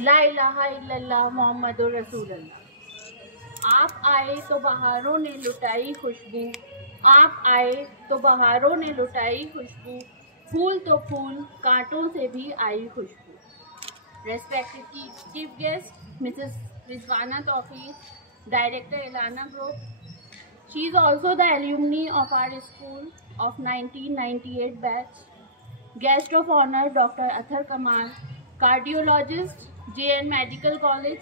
ला इलाहा इल्लल्लाह मोहम्मदुर रसूलुल्लाह। आप आए तो बहारों ने लुटाई खुशबू, आप आए तो बहारों ने लुटाई खुशबू, फूल तो फूल कांटों से भी आई खुशबू। Respected Chief Guest, Mrs. Rizwana Tawfiq, Director Elana Group. She is also the alumni of our school of 1998 batch. Guest of honor Dr. Athar Kamal, cardiologist, JN Medical College,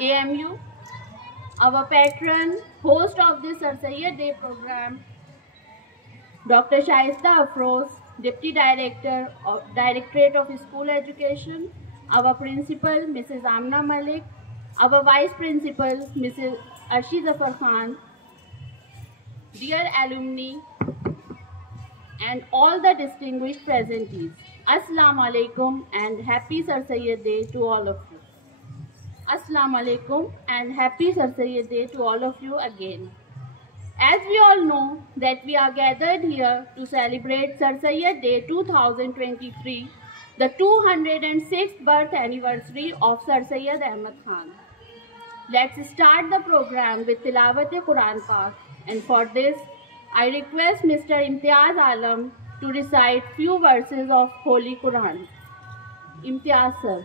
AMU. Our patron, host of this Sir Syed Day program, Dr. Shaista Afroz, Deputy Director of Directorate of School Education. Our principal, Mrs. Amna Malik. Our vice principal, Mrs. Arshi Zafar Khan. Dear alumni and all the distinguished presentees, Assalamu alaikum and happy Sir Syed Day to all of you. Assalamu alaikum and happy Sir Syed Day to all of you again. As we all know that we are gathered here to celebrate Sir Syed Day 2023, the 206th birth anniversary of Sir Syed Ahmad Khan. Let's start the program with Tilawat-e-Quran Pak, and for this, I request Mr. Imtiaz Alam to recite few verses of Holy Quran. Imtiaz sir.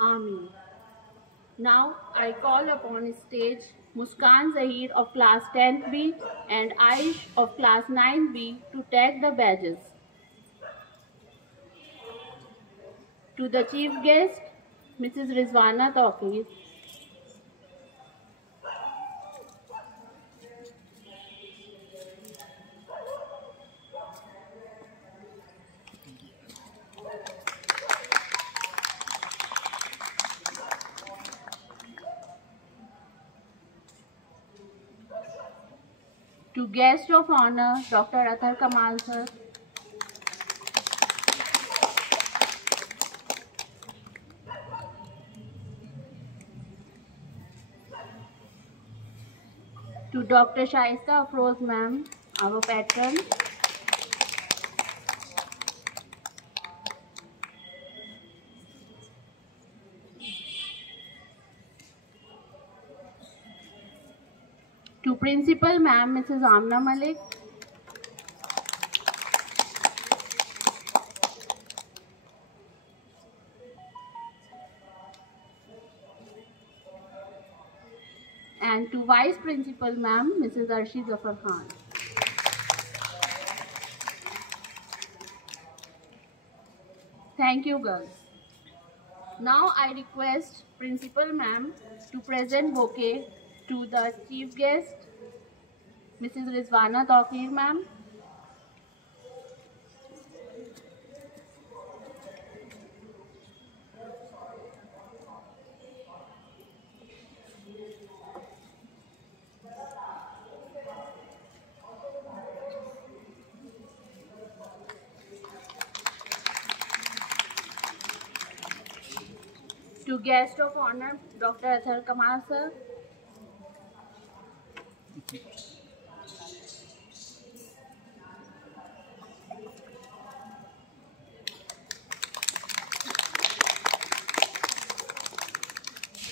Amin. Now I call upon stage Muskan Zahir of class 10th B and Aish of class 9th B to take the badges. To the chief guest, Mrs. Rizwana Tawfiq. To guest of honor, Dr. Athar Kamal sir. To Dr. Shaista Afroz ma'am, our patron. To Principal ma'am, Mrs. Amna Malik. and to Vice Principal Ma'am, Mrs. Arshi Zafar Khan. Thank you, girls. Now I request Principal Ma'am to present bouquet to the Chief Guest, Mrs. Rizwana Tawqir Ma'am. To Guest of Honor, Dr. Athar Kamal sir.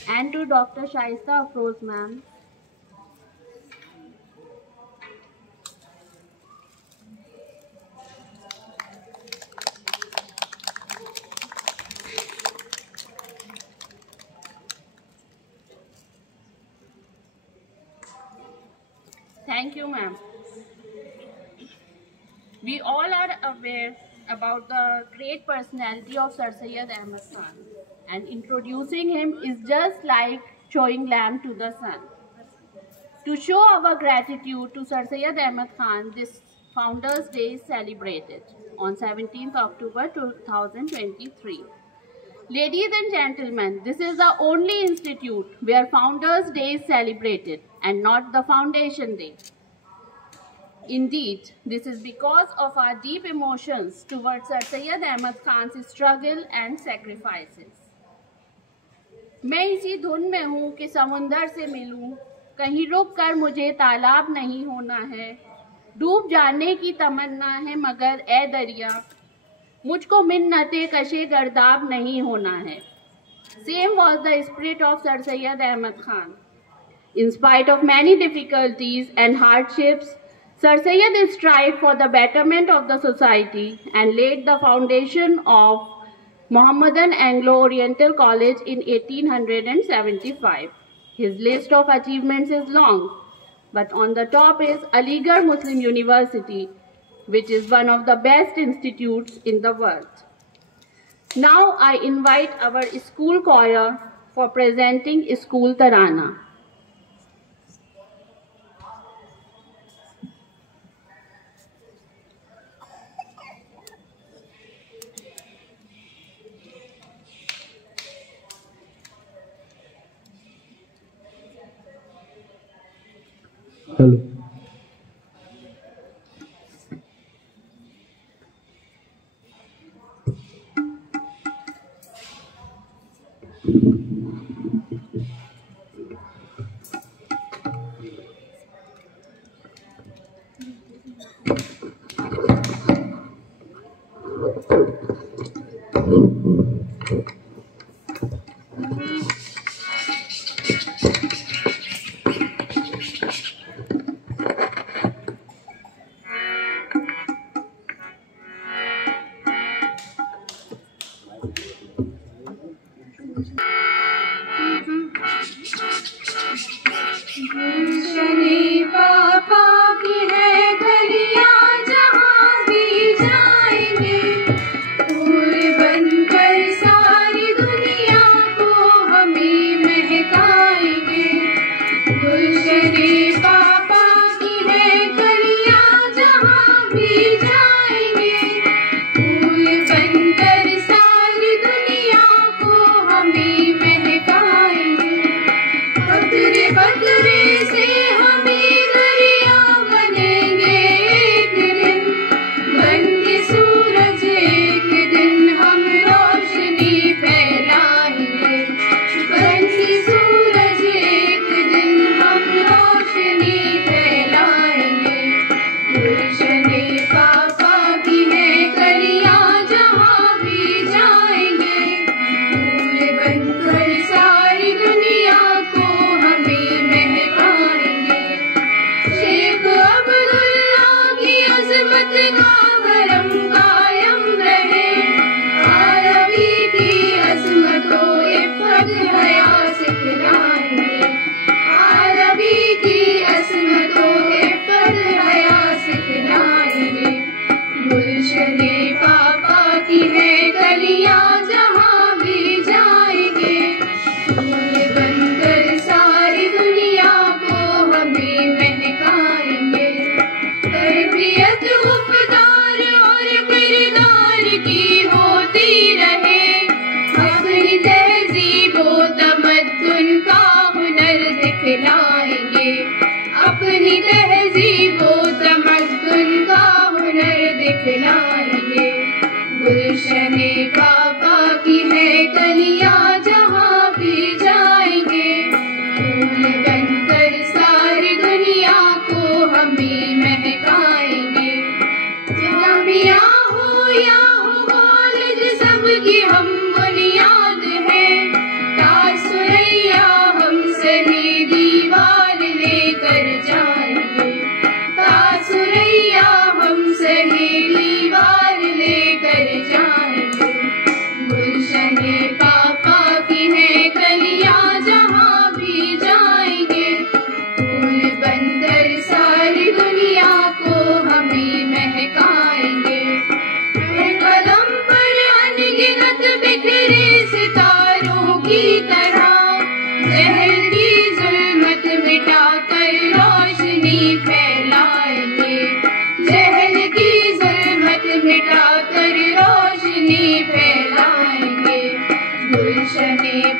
And to Dr. Shaista Afroz ma'am. Thank you, ma'am. We all are aware about the great personality of Sir Syed Ahmad Khan, and introducing him is just like showing lamp to the sun. To show our gratitude to Sir Syed Ahmad Khan, this Founders Day is celebrated on 17th October 2023. Ladies and gentlemen, this is the only institute where Founders Day is celebrated and not the Foundation Day. Indeed, this is because of our deep emotions towards Sir Syed Ahmad Khan's struggle and sacrifices. मैं इसी धुन में हूँ कि समुंदर से मिलूँ, कहीं रुक कर मुझे तालाब नहीं होना है, डूब जाने की तमन्ना है मगर ए दरिया, मुझको मिन्नते कशे गर्दाब नहीं होना है. Same was the spirit of Sir Syed Ahmad Khan. In spite of many difficulties and hardships, Sir Syed strived for the betterment of the society and laid the foundation of Mohammedan Anglo-Oriental College in 1875. His list of achievements is long, but on the top is Aligarh Muslim University, which is one of the best institutes in the world. Now I invite our school choir for presenting School Tarana. Hello.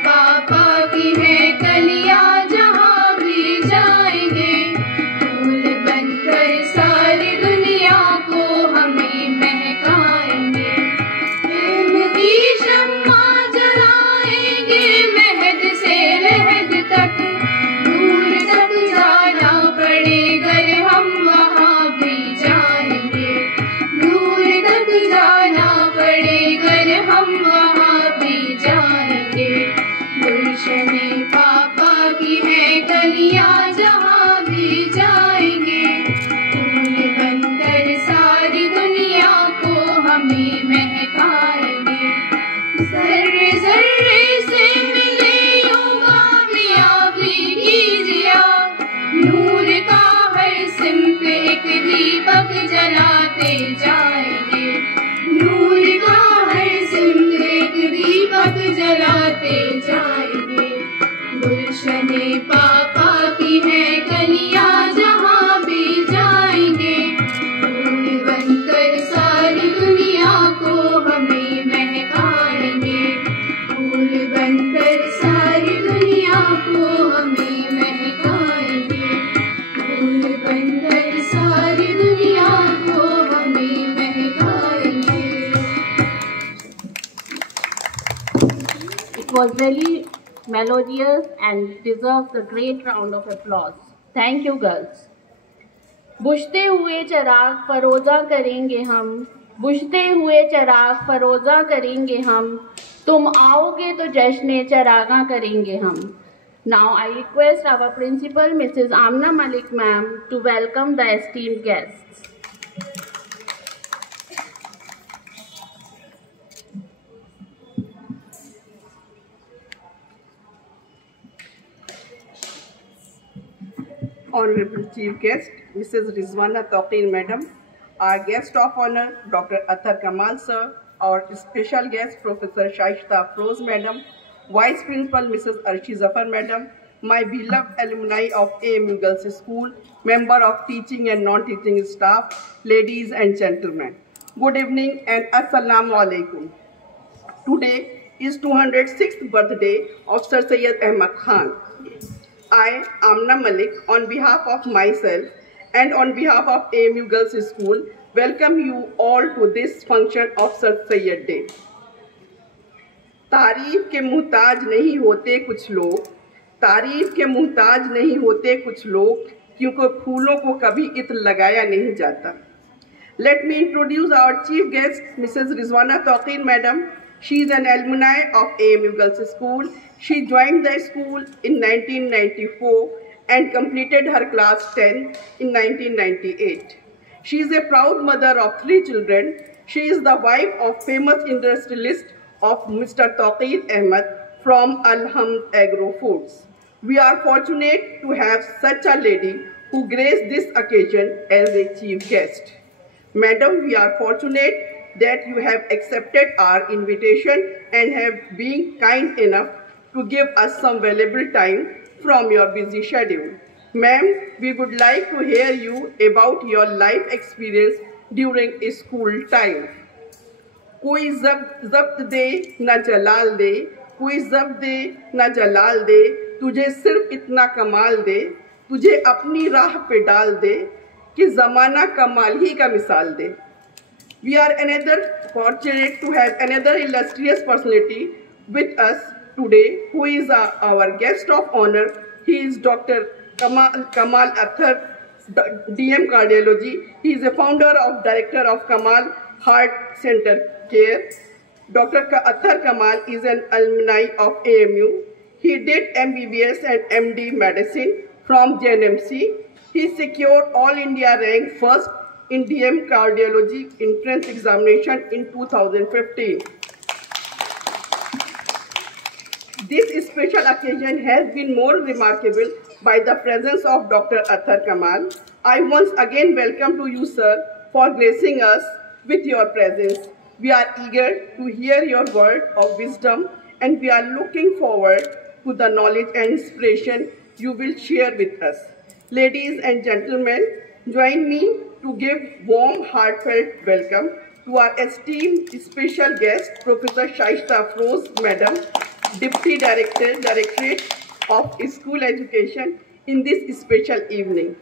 पापा की है कलियां जहाँ भी जाएंगे, फूल बनकर सारी दुनिया को हमें महकाएंगे। इल्म की शम्मा जलाएंगे महद से लहद तक, दूर तक जाना पड़े गर हम वहाँ भी जाएंगे, दूर तक जाना पड़े गर हम वहाँ भी जाएंगे। गुलशने पापा की है कलियां जहाँ भी जाएंगे, फूल बनकर सारी दुनिया को हमें महकाएंगे। जर्रे जर्रे से मिले यूं कामयाबी की जिया, नूर का हर सिमत एक दीपक जलाते जाएंगे, नूर का हर सिमत एक दीपक जलाते जाएंगे। गुलशने पापा की है कलियां जहाँ भी जाएंगे, फूल बनकर सारी दुनिया को हमें महकाएंगे, फूल बनकर सारी दुनिया को हमें महकाएंगे, फूल बनकर सारी दुनिया को हमें महकाएंगे। It was really melodious and deserves a great round of applause. Thank you, girls. बुझते हुए चिराग फरोजा करेंगे हम, बुझते हुए चिराग फरोजा करेंगे हम, तुम आओगे तो जश्न चरागा करेंगे हम. Now I request our principal, Mrs. Amna Malik ma'am, to welcome the esteemed guests. Honorable Chief Guest, Mrs. Rizwana Taqeen Madam, our guest of honor, Dr. Athar Kamal Sir, our special guest, Professor Shaishta Afroz Madam, Vice Principal, Mrs. Arshi Zafar Madam, my beloved alumni of AMU Girls School, member of teaching and non-teaching staff, ladies and gentlemen. Good evening and Assalamu Alaikum. Today is 206th birthday of Sir Syed Ahmad Khan. I, Amna Malik, on behalf of myself and on behalf of AMU Girls School, welcome you all to this function of Sir Syed Day. तारीफ के मुहताज नहीं होते कुछ लोग, तारीफ के मुहताज नहीं होते कुछ लोग, क्योंकि फूलों को कभी इत्र लगाया नहीं जाता. Let me introduce our chief guest, Mrs. Rizwana Taqeen Madam. She is an alumni of AMU Girls School. She joined the school in 1994 and completed her class 10 in 1998. She is a proud mother of 3 children. She is the wife of famous industrialist of Mr. Taqeen Ahmad from Alhamd Agro Foods. We are fortunate to have such a lady who graced this occasion as a chief guest. Madam, we are fortunate that you have accepted our invitation and have been kind enough to give us some valuable time from your busy schedule. Ma'am, we would like to hear you about your life experience during school time. कोई ज़ब्त दे न जलाल दे, कोई ज़ब्त दे न जलाल दे, तुझे सिर्फ इतना कमाल दे, तुझे अपनी राह पे डाल दे कि ज़माना कमाल ही का मिसाल दे. We are fortunate to have another illustrious personality with us today, who is our guest of honor. He is Dr. Kamal Athar, DM Cardiology. He is a founder of Director of Kamal Heart Center Care. Dr. Athar Kamal is an alumni of AMU. He did MBBS and MD Medicine from JNMC. He secured All India rank first in DM Cardiology entrance examination in 2015. This special occasion has been more remarkable by the presence of Dr. Athar Kamal. I once again welcome to you, sir, for gracing us with your presence. We are eager to hear your word of wisdom, and we are looking forward to the knowledge and inspiration you will share with us. Ladies and gentlemen, join me to give warm, heartfelt welcome to our esteemed special guest, Professor Shaishta Afroz Madam. Deputy Director, Directorate of School Education in this special evening.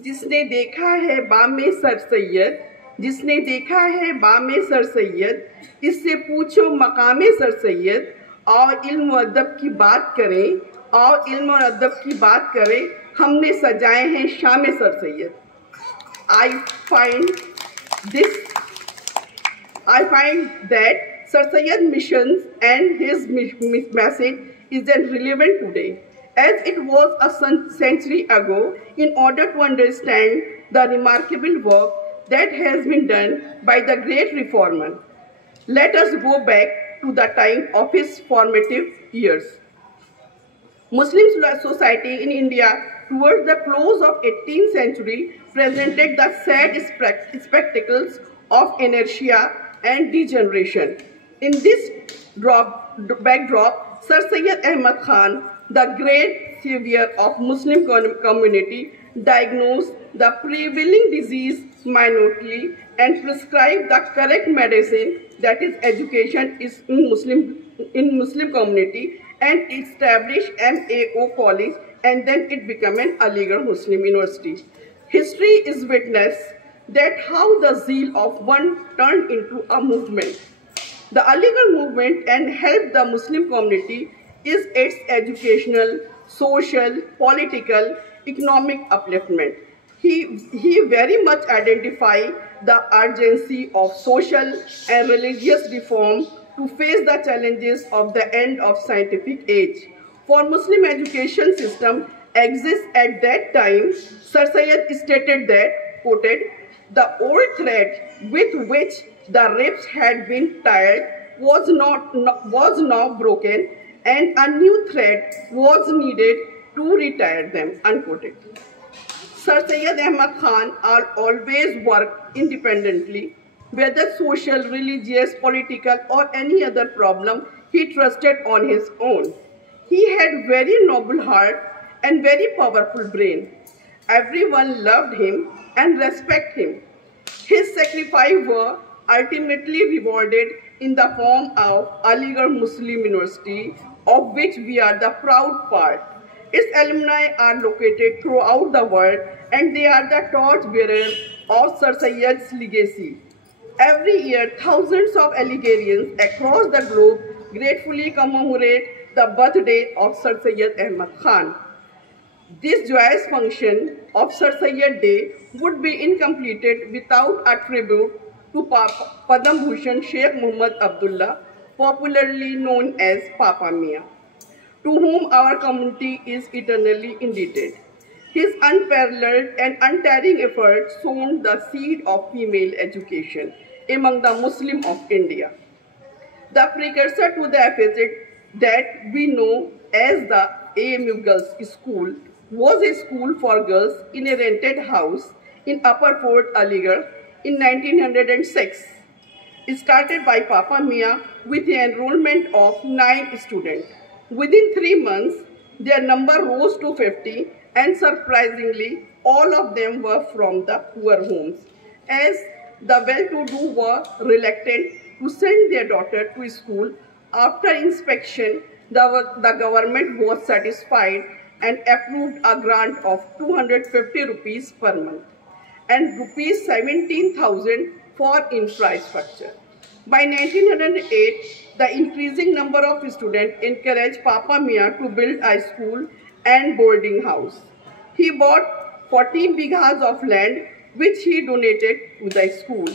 जिसने देखा है बामे sir Syed, जिसने देखा है बामे sir Syed, इससे पूछो मकामे सर सैयद, और इल्म और अदब की बात करें, और इल्म और अदब की बात करें, हमने सजाए हैं शाम sir Syed. I find that Sir Sayyid missions and his message is relevant today, as it was a century ago, in order to understand the remarkable work that has been done by the great reformer. Let us go back to the time of his formative years. Muslim society in India towards the close of 18th century presented the sad spectacles of inertia and degeneration. In this backdrop, Sir Syed Ahmad Khan, the great savior of Muslim community, diagnosed the prevailing disease minutely and prescribed the correct medicine, that is education, is in Muslim community, and established MAO College, and then it became an Aligarh Muslim University. History is witness that how the zeal of one turned into a movement. The Aligarh movement and helped the Muslim community is its educational, social, political, economic upliftment. He very much identified the urgency of social and religious reform to face the challenges of the end of scientific age. For Muslim education system exists at that time, Sir Syed stated that, quoted, the old thread with which the ropes had been tied was now broken, and a new thread was needed to retire them, unquoted. Sir Syed Ahmad Khan always worked independently, whether social, religious, political, or any other problem he trusted on his own. He had very noble heart and very powerful brain. Everyone loved him and respected him. His sacrifices were ultimately rewarded in the form of Aligarh Muslim University, of which we are the proud part. Its alumni are located throughout the world, and they are the torchbearers of Sir Syed's legacy. Every year, thousands of Aligarhians across the globe gratefully commemorate the birthday of Sir Syed Ahmad Khan. This joyous function of Sir Syed Day would be incompleted without a tribute to Padam Bhushan Sheikh Muhammad Abdullah, popularly known as Papa Mia, to whom our community is eternally indebted. His unparalleled and untiring efforts sown the seed of female education among the Muslims of India. The precursor to the affected that we know as the AMU Girls School was a school for girls in a rented house in Upper Fort, Aligarh in 1906. It started by Papa Mia with an enrollment of 9 students. Within 3 months, their number rose to 50, and surprisingly, all of them were from the poor homes, as the well-to-do were reluctant to send their daughter to school. After inspection, the government was satisfied and approved a grant of 250 rupees per month and rupees 17,000 for infrastructure. By 1908, the increasing number of students encouraged Papa Mia to build a school and boarding house. He bought 14 bighas of land, which he donated to the school.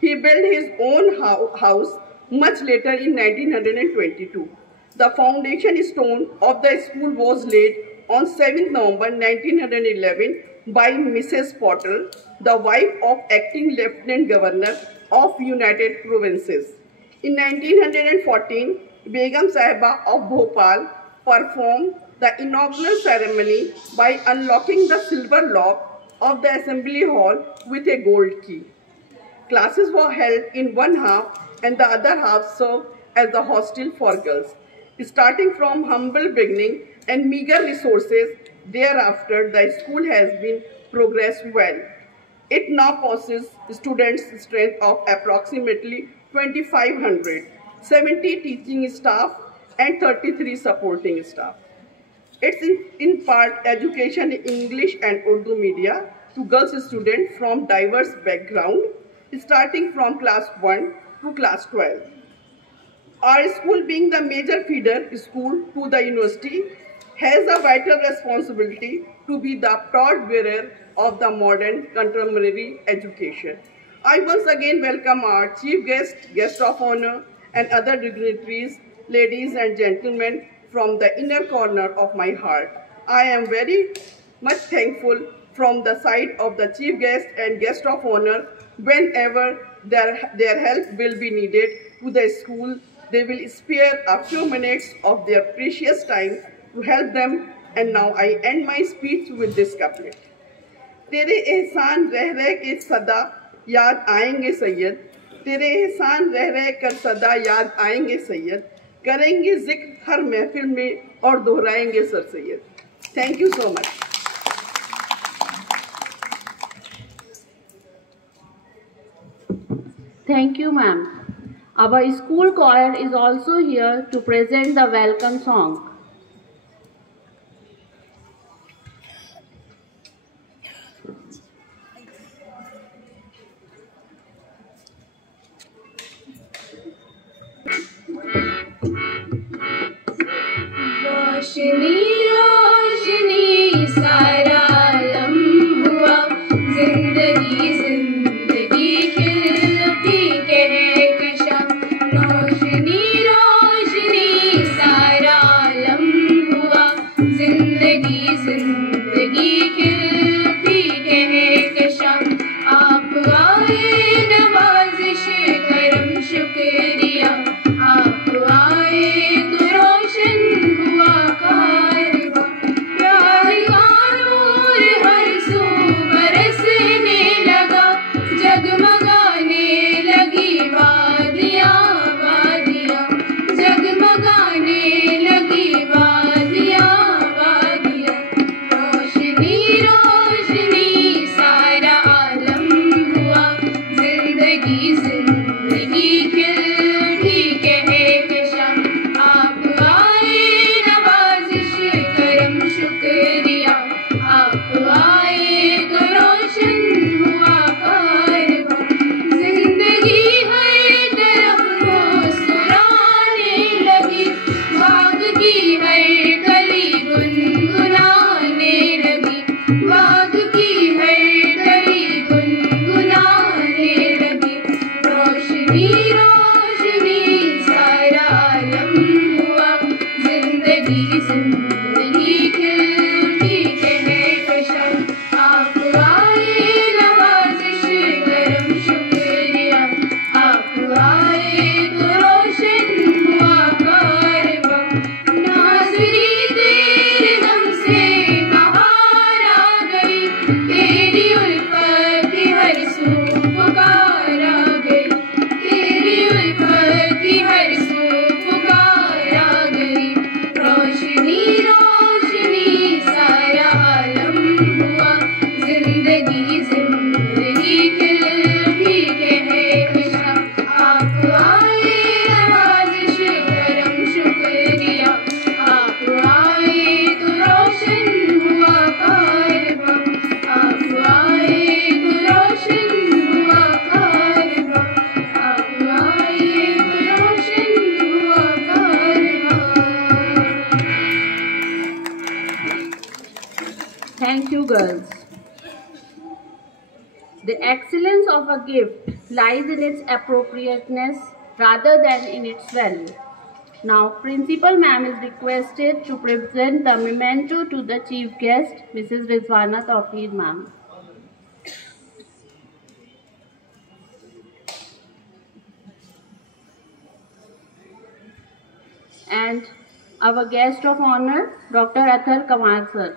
He built his own house much later in 1922. The foundation stone of the school was laid on 7th November 1911 by Mrs. Potter, the wife of acting Lieutenant Governor of United Provinces. In 1914, Begum Sahiba of Bhopal performed the inaugural ceremony by unlocking the silver lock of the assembly hall with a gold key. Classes were held in one half, and the other half served as the hostel for girls. Starting from humble beginning and meager resources, thereafter the school has been progressed well. It now possesses students' strength of approximately 2,500. 70 teaching staff, and 33 supporting staff. It's in part education in English and Urdu media to girls students from diverse background, starting from class 1 to class 12. Our school, being the major feeder school to the university, has a vital responsibility to be the torchbearer of the modern contemporary education. I once again welcome our chief guest, guest of honor, and other dignitaries, ladies and gentlemen, from the inner corner of my heart. I am very much thankful from the side of the chief guest and guest of honor. Whenever their help will be needed to the school, they will spare a few minutes of their precious time to help them. And now I end my speech with this couplet. तेरे एहसान रह रह के सदा याद आएंगे सैयद, तेरे एहसान रह रह कर सदा याद आएंगे सैयद, करेंगे जिक्र हर महफिल में और दोहराएंगे sir Syed. Thank you so much. Thank you, ma'am. Our school choir is also here to present the welcome song. रोशनी रोशनी सारा आलम हुआ, जिंदगी जिंदगी खिलती कहकशां. रोशनी रोशनी सारा आलम हुआ, जिंदगी जिंदगी खिलती कहकशां. आप आए नवाजिश करम शुक्रिया, आप आए तो रोशन हुआ कारवां. प्यार का नूर हर सू बरसने लगा, जगमगाने लगी वादियां वादियां, जगमगाने लगी वादियां वादियां. रोशनी रोशनी सारा आलम हुआ, जिंदगी जिंदगी खिलती कहकशां. आप आए नवाजिश करम शुक्रिया, आप आए तो रोशन हुआ कारवां. जिंदगी हर तरफ मुस्कुराने लगी, बाग की हर कली गुनगुनाने लगी, बाग की हर कली गुनगुनाने लगी. रोशनी रोशनी सारा आलम हुआ, जिंदगी जिंदगी खिलती कहकशां. आप आए नवाजिश करम शुक्रिया, आप आए तो रोशन हुआ कारवां. नाज़री तेरे दम से बहार आ गई, तेरी उल्फत की हर सू पुकार आ गई, तेरी उल्फत की हर सू पुकार आ गई. रोशनी रोशनी सारा आलम हुआ, जिंदगी जिंदगी खिलती कहकशां. आप आए नवाजिश करम शुक्रिया, आप आए तो रोशन हुआ कारवां. आप आए तो रोशन हुआ कारवां, आप आए तो रोशन हुआ कारवां. Thank you, girls. The excellence of a gift lies in its appropriateness rather than in its value. Now, Principal Ma'am is requested to present the memento to the chief guest, Mrs. Rizwana Tawqir Ma'am. And our guest of honor, Dr. Athar Kamar sir.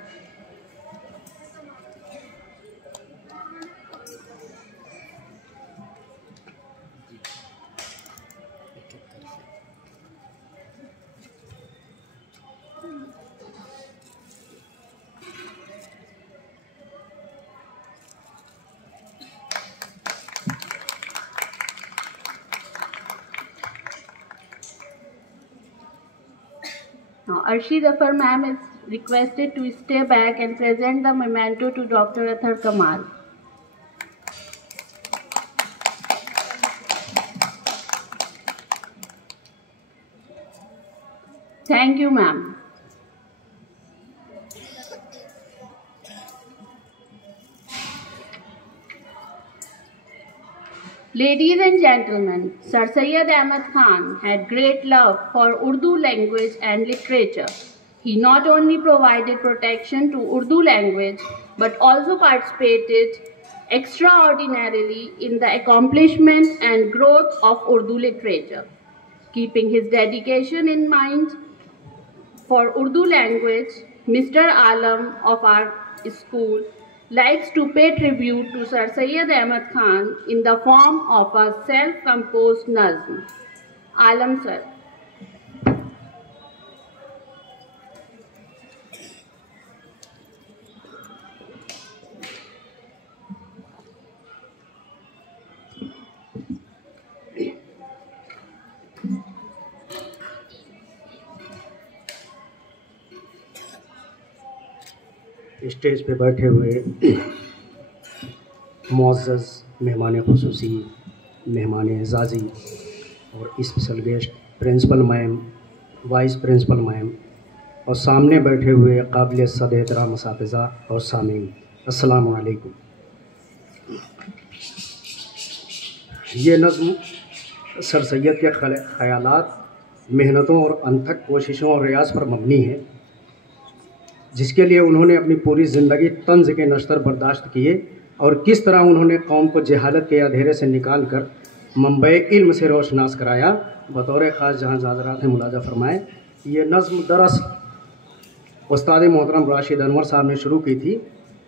Now, Arshi Zafar ma'am is requested to stay back and present the memento to Dr. Athar Kamal. Thank you, ma'am. Ladies and gentlemen, Sir Syed Ahmad Khan had great love for Urdu language and literature. He not only provided protection to Urdu language, but also participated extraordinarily in the accomplishment and growth of Urdu literature. Keeping his dedication in mind for Urdu language, Mr. Alam of our school likes to pay tribute to Sir Syed Ahmad Khan in the form of a self-composed nazm. Alam sir. Stage पे बैठे हुए मुअज़्ज़ज़ मेहमान ख़ुसूसी, मेहमान एज़ाज़ी और special guest principal ma'am, vice principal ma'am और सामने बैठे हुए काबिल सद एहतराम असातिज़ा और सामीन, अस्सलामु अलैकुम। ये नज़्म सर सैयद के ख़यालात, मेहनतों और अनथक कोशिशों और रियाज़ पर मबनी है, जिसके लिए उन्होंने अपनी पूरी ज़िंदगी तंज़ के नश्तर बर्दाश्त किए और किस तरह उन्होंने कौम को जहालत के अंधेरे से निकाल कर मंबे इल्म से रोशनास कराया, बतौर ख़ास जहाँ हज़रात ने मुलाजा फरमाए। ये नज़्म दरअसल उस्ताद मोहतरम राशिद अनवर साहब ने शुरू की थी,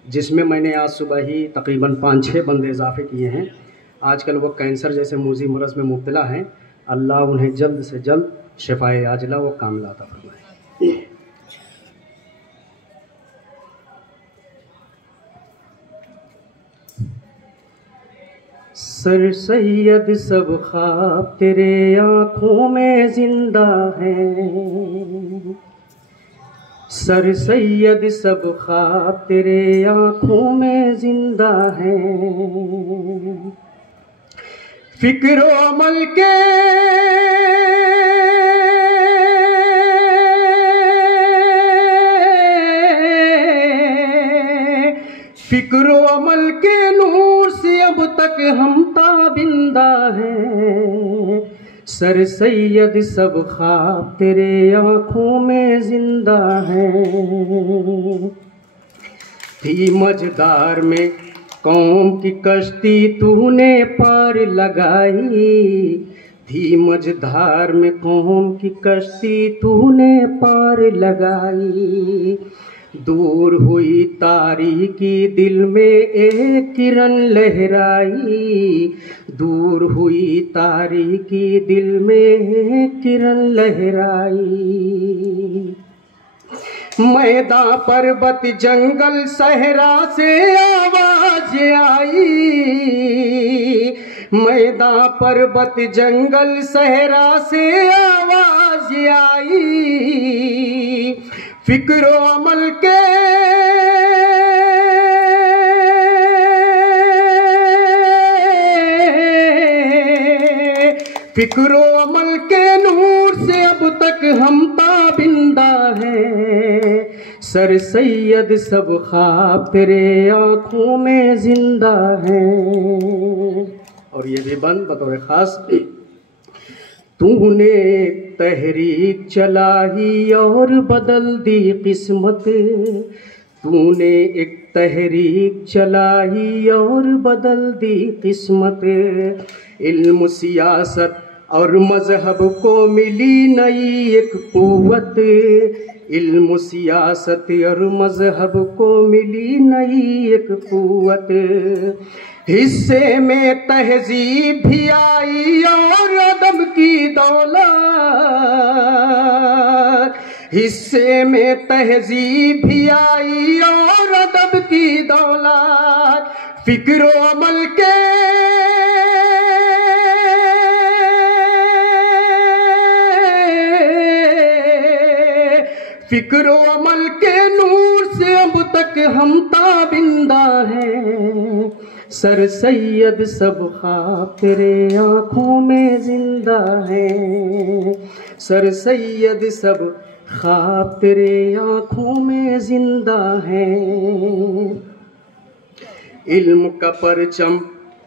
जिसमें मैंने आज सुबह ही तकरीबन 5-6 बंदे इजाफ़े किए हैं। आजकल वो कैंसर जैसे मूजी मरज़ में मुब्तला हैं, अल्लाह उन्हें जल्द से जल्द शिफाए आजिला व कामिला अता फरमाए। सर सैयद सब ख्वाब तेरे आँखों में जिंदा हैं, सर सैयद सब ख्वाब तेरे आँखों में जिंदा हैं, फिक्र अमल के फिक्र अमल के नूर से अब तक हम ताबिंदा हैं, सर सैयद सब ख्वाब तेरे आँखों में जिंदा हैं। थी मझदार में कौम की कश्ती तूने पार लगाई, थी मझधार में कौम की कश्ती तूने पार लगाई, दूर हुई तारीकी दिल में एक किरण लहराई, दूर हुई तारीकी दिल में एक किरण लहराई, मैदान पर्वत जंगल सहरा से आवाज आई, मैदान पर्वत जंगल सहरा से आवाज आई, फिक्र अमल के फिक्र अमल के नूर से अब तक हम ताबिंदा हैं, सर सैयद सब ख्वाब तेरे आँखों में जिंदा हैं। और ये भी बंद बतौर ख़ास, तूने तहरीक चलाई और बदल दी किस्मत, तूने एक तहरीक चलाई और बदल दी किस्मत, इल्म सियासत और मजहब को मिली नई एक कुव्वत, इल्म सियासत और मजहब को मिली नई एक कुव्वत, हिस्से में तहजीब भी आई और अदब की दौलत, हिस्से में तहजीब भी आई और अदब की दौलत, फिक्र अमल के फिक्र अमल के नूर से अब तक हम ताबिंदा हैं। सर सैयद सब ख्वाब तेरे आँखों में जिंदा हैं। सर सैयद सब ख्वाब तेरे आँखों में जिंदा हैं। इल्म का परचम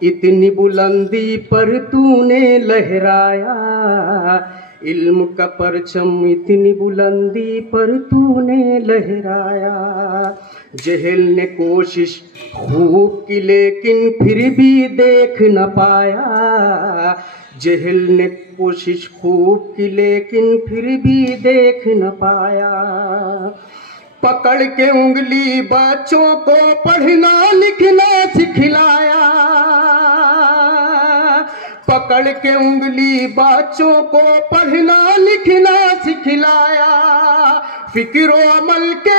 इतनी बुलंदी पर तूने लहराया, इल्म का परचम इतनी बुलंदी पर तूने लहराया। जहल ने कोशिश खूब की लेकिन फिर भी देख न पाया, जहल ने कोशिश खूब की लेकिन फिर भी देख न पाया। पकड़ के उंगली बच्चों को पढ़ना लिखना सिखलाया, पकड़ के उंगली बच्चों को पढ़ना लिखना सिखलाया। फिक्र अमल के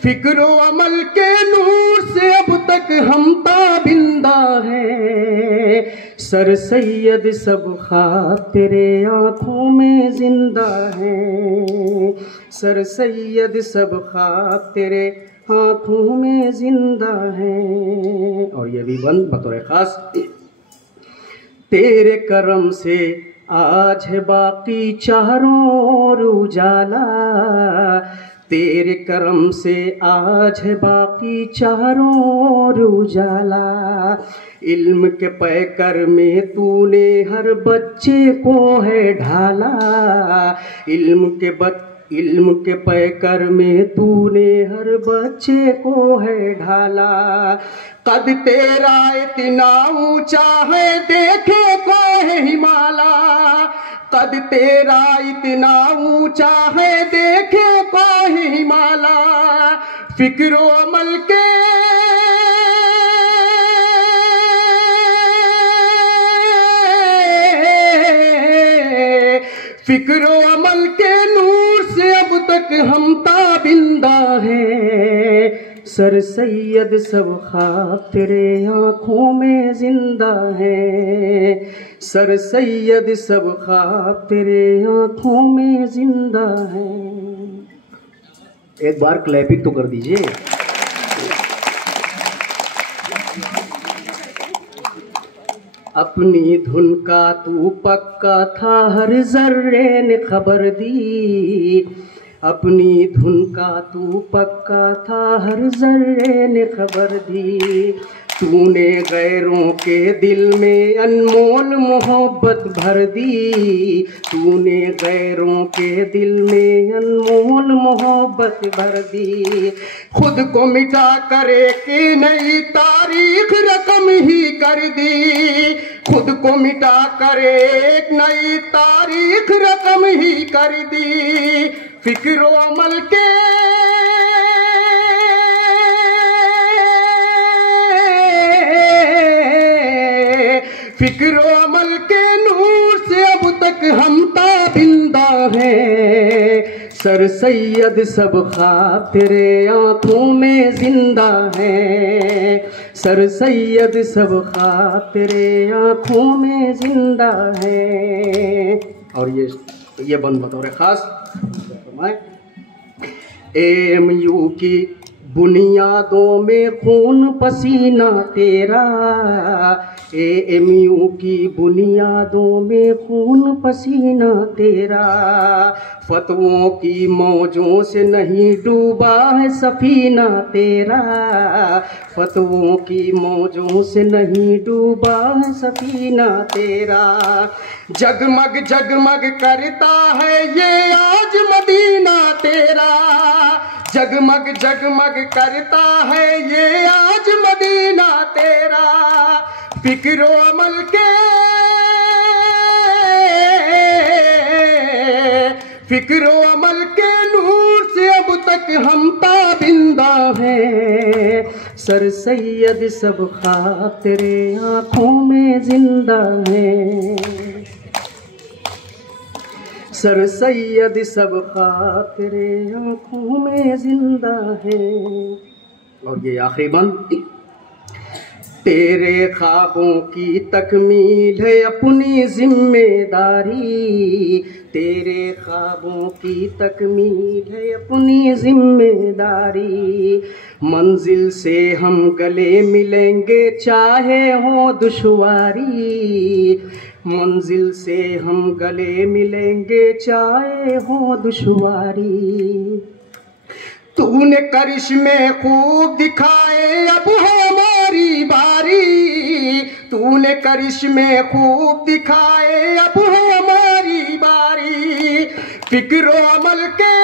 फिक्र अमल के नूर से अब तक हम ताबिंदा हैं। सर सैयद सब ख्वाब तेरे आँखों में जिंदा हैं। सर सैयद सब ख्वाब तेरे आँखों में जिंदा हैं। और ये भी बंद बतौर खास, तेरे करम से आज है बाकी चारों ओर उजाला, तेरे करम से आज है बाकी चारों ओर उजाला। इल्म के पैकर में तूने हर बच्चे को है ढाला, इल्म के पैकर में तूने हर बच्चे को है ढाला। कद तेरा इतना ऊंचा है देखे को है हिमाला, कद तेरा इतना ऊंचा है देखे को है हिमाला। फिक्र अमल के फिक्र अमल के नूर से अब तक हम ताबिंदा हैं। सर सैयद सब ख्वाब तेरे आँखों में जिंदा हैं। सर सैयद सब ख्वाब तेरे आँखों में जिंदा हैं। एक बार क्लैपिंग तो कर दीजिए। अपनी धुन का तू पक्का था हर जर्रे ने खबर दी, अपनी धुन का तू पक्का था हर जर्रे ने खबर दी। तूने गैरों के दिल में अनमोल मोहब्बत भर दी, तूने गैरों के दिल में अनमोल मोहब्बत भर दी। खुद को मिटा कर एक नई तारीख रकम ही कर दी, खुद को मिटा कर एक नई तारीख रकम ही कर दी। फिक्र अमल के फिक्र अमल के नूर से अब तक हम ताबिंदा हैं। सर सैयद सब ख्वाब तेरे आँखों में जिंदा हैं। सर सैयद सब ख्वाब तेरे आँखों में जिंदा हैं। और ये बंद बतौर खास AMU की बुनियादों में खून पसीना तेरा, AMU की बुनियादों में खून पसीना तेरा। फतवों की मौजों से नहीं डूबा है सफीना तेरा, फतवों की मौजों से नहीं डूबा है सफीना तेरा। जगमग जगमग करता है ये आज मदीना तेरा, जगमग जगमग करता है ये आज मदीना तेरा। फिक्र अमल के फिक्र अमल के नूर से अब तक हम ताबिंदा हैं। सर सैयद सब ख्वाब तेरे आँखों में जिंदा हैं। सर सैयद सब ख्वाब तेरे आँखों में जिंदा है। और ये आखिरी बंद, तेरे ख्वाबों की तकमील है अपनी जिम्मेदारी, तेरे ख्वाबों की तकमील है अपनी जिम्मेदारी। मंजिल से हम गले मिलेंगे चाहे हो दुश्वारी, मंजिल से हम गले मिलेंगे चाहे हो दुश्वारी। तूने करिश्मे खूब दिखाए अब है हमारी बारी, तूने करिश्मे खूब दिखाए अब है हमारी बारी। फिक्र अमल के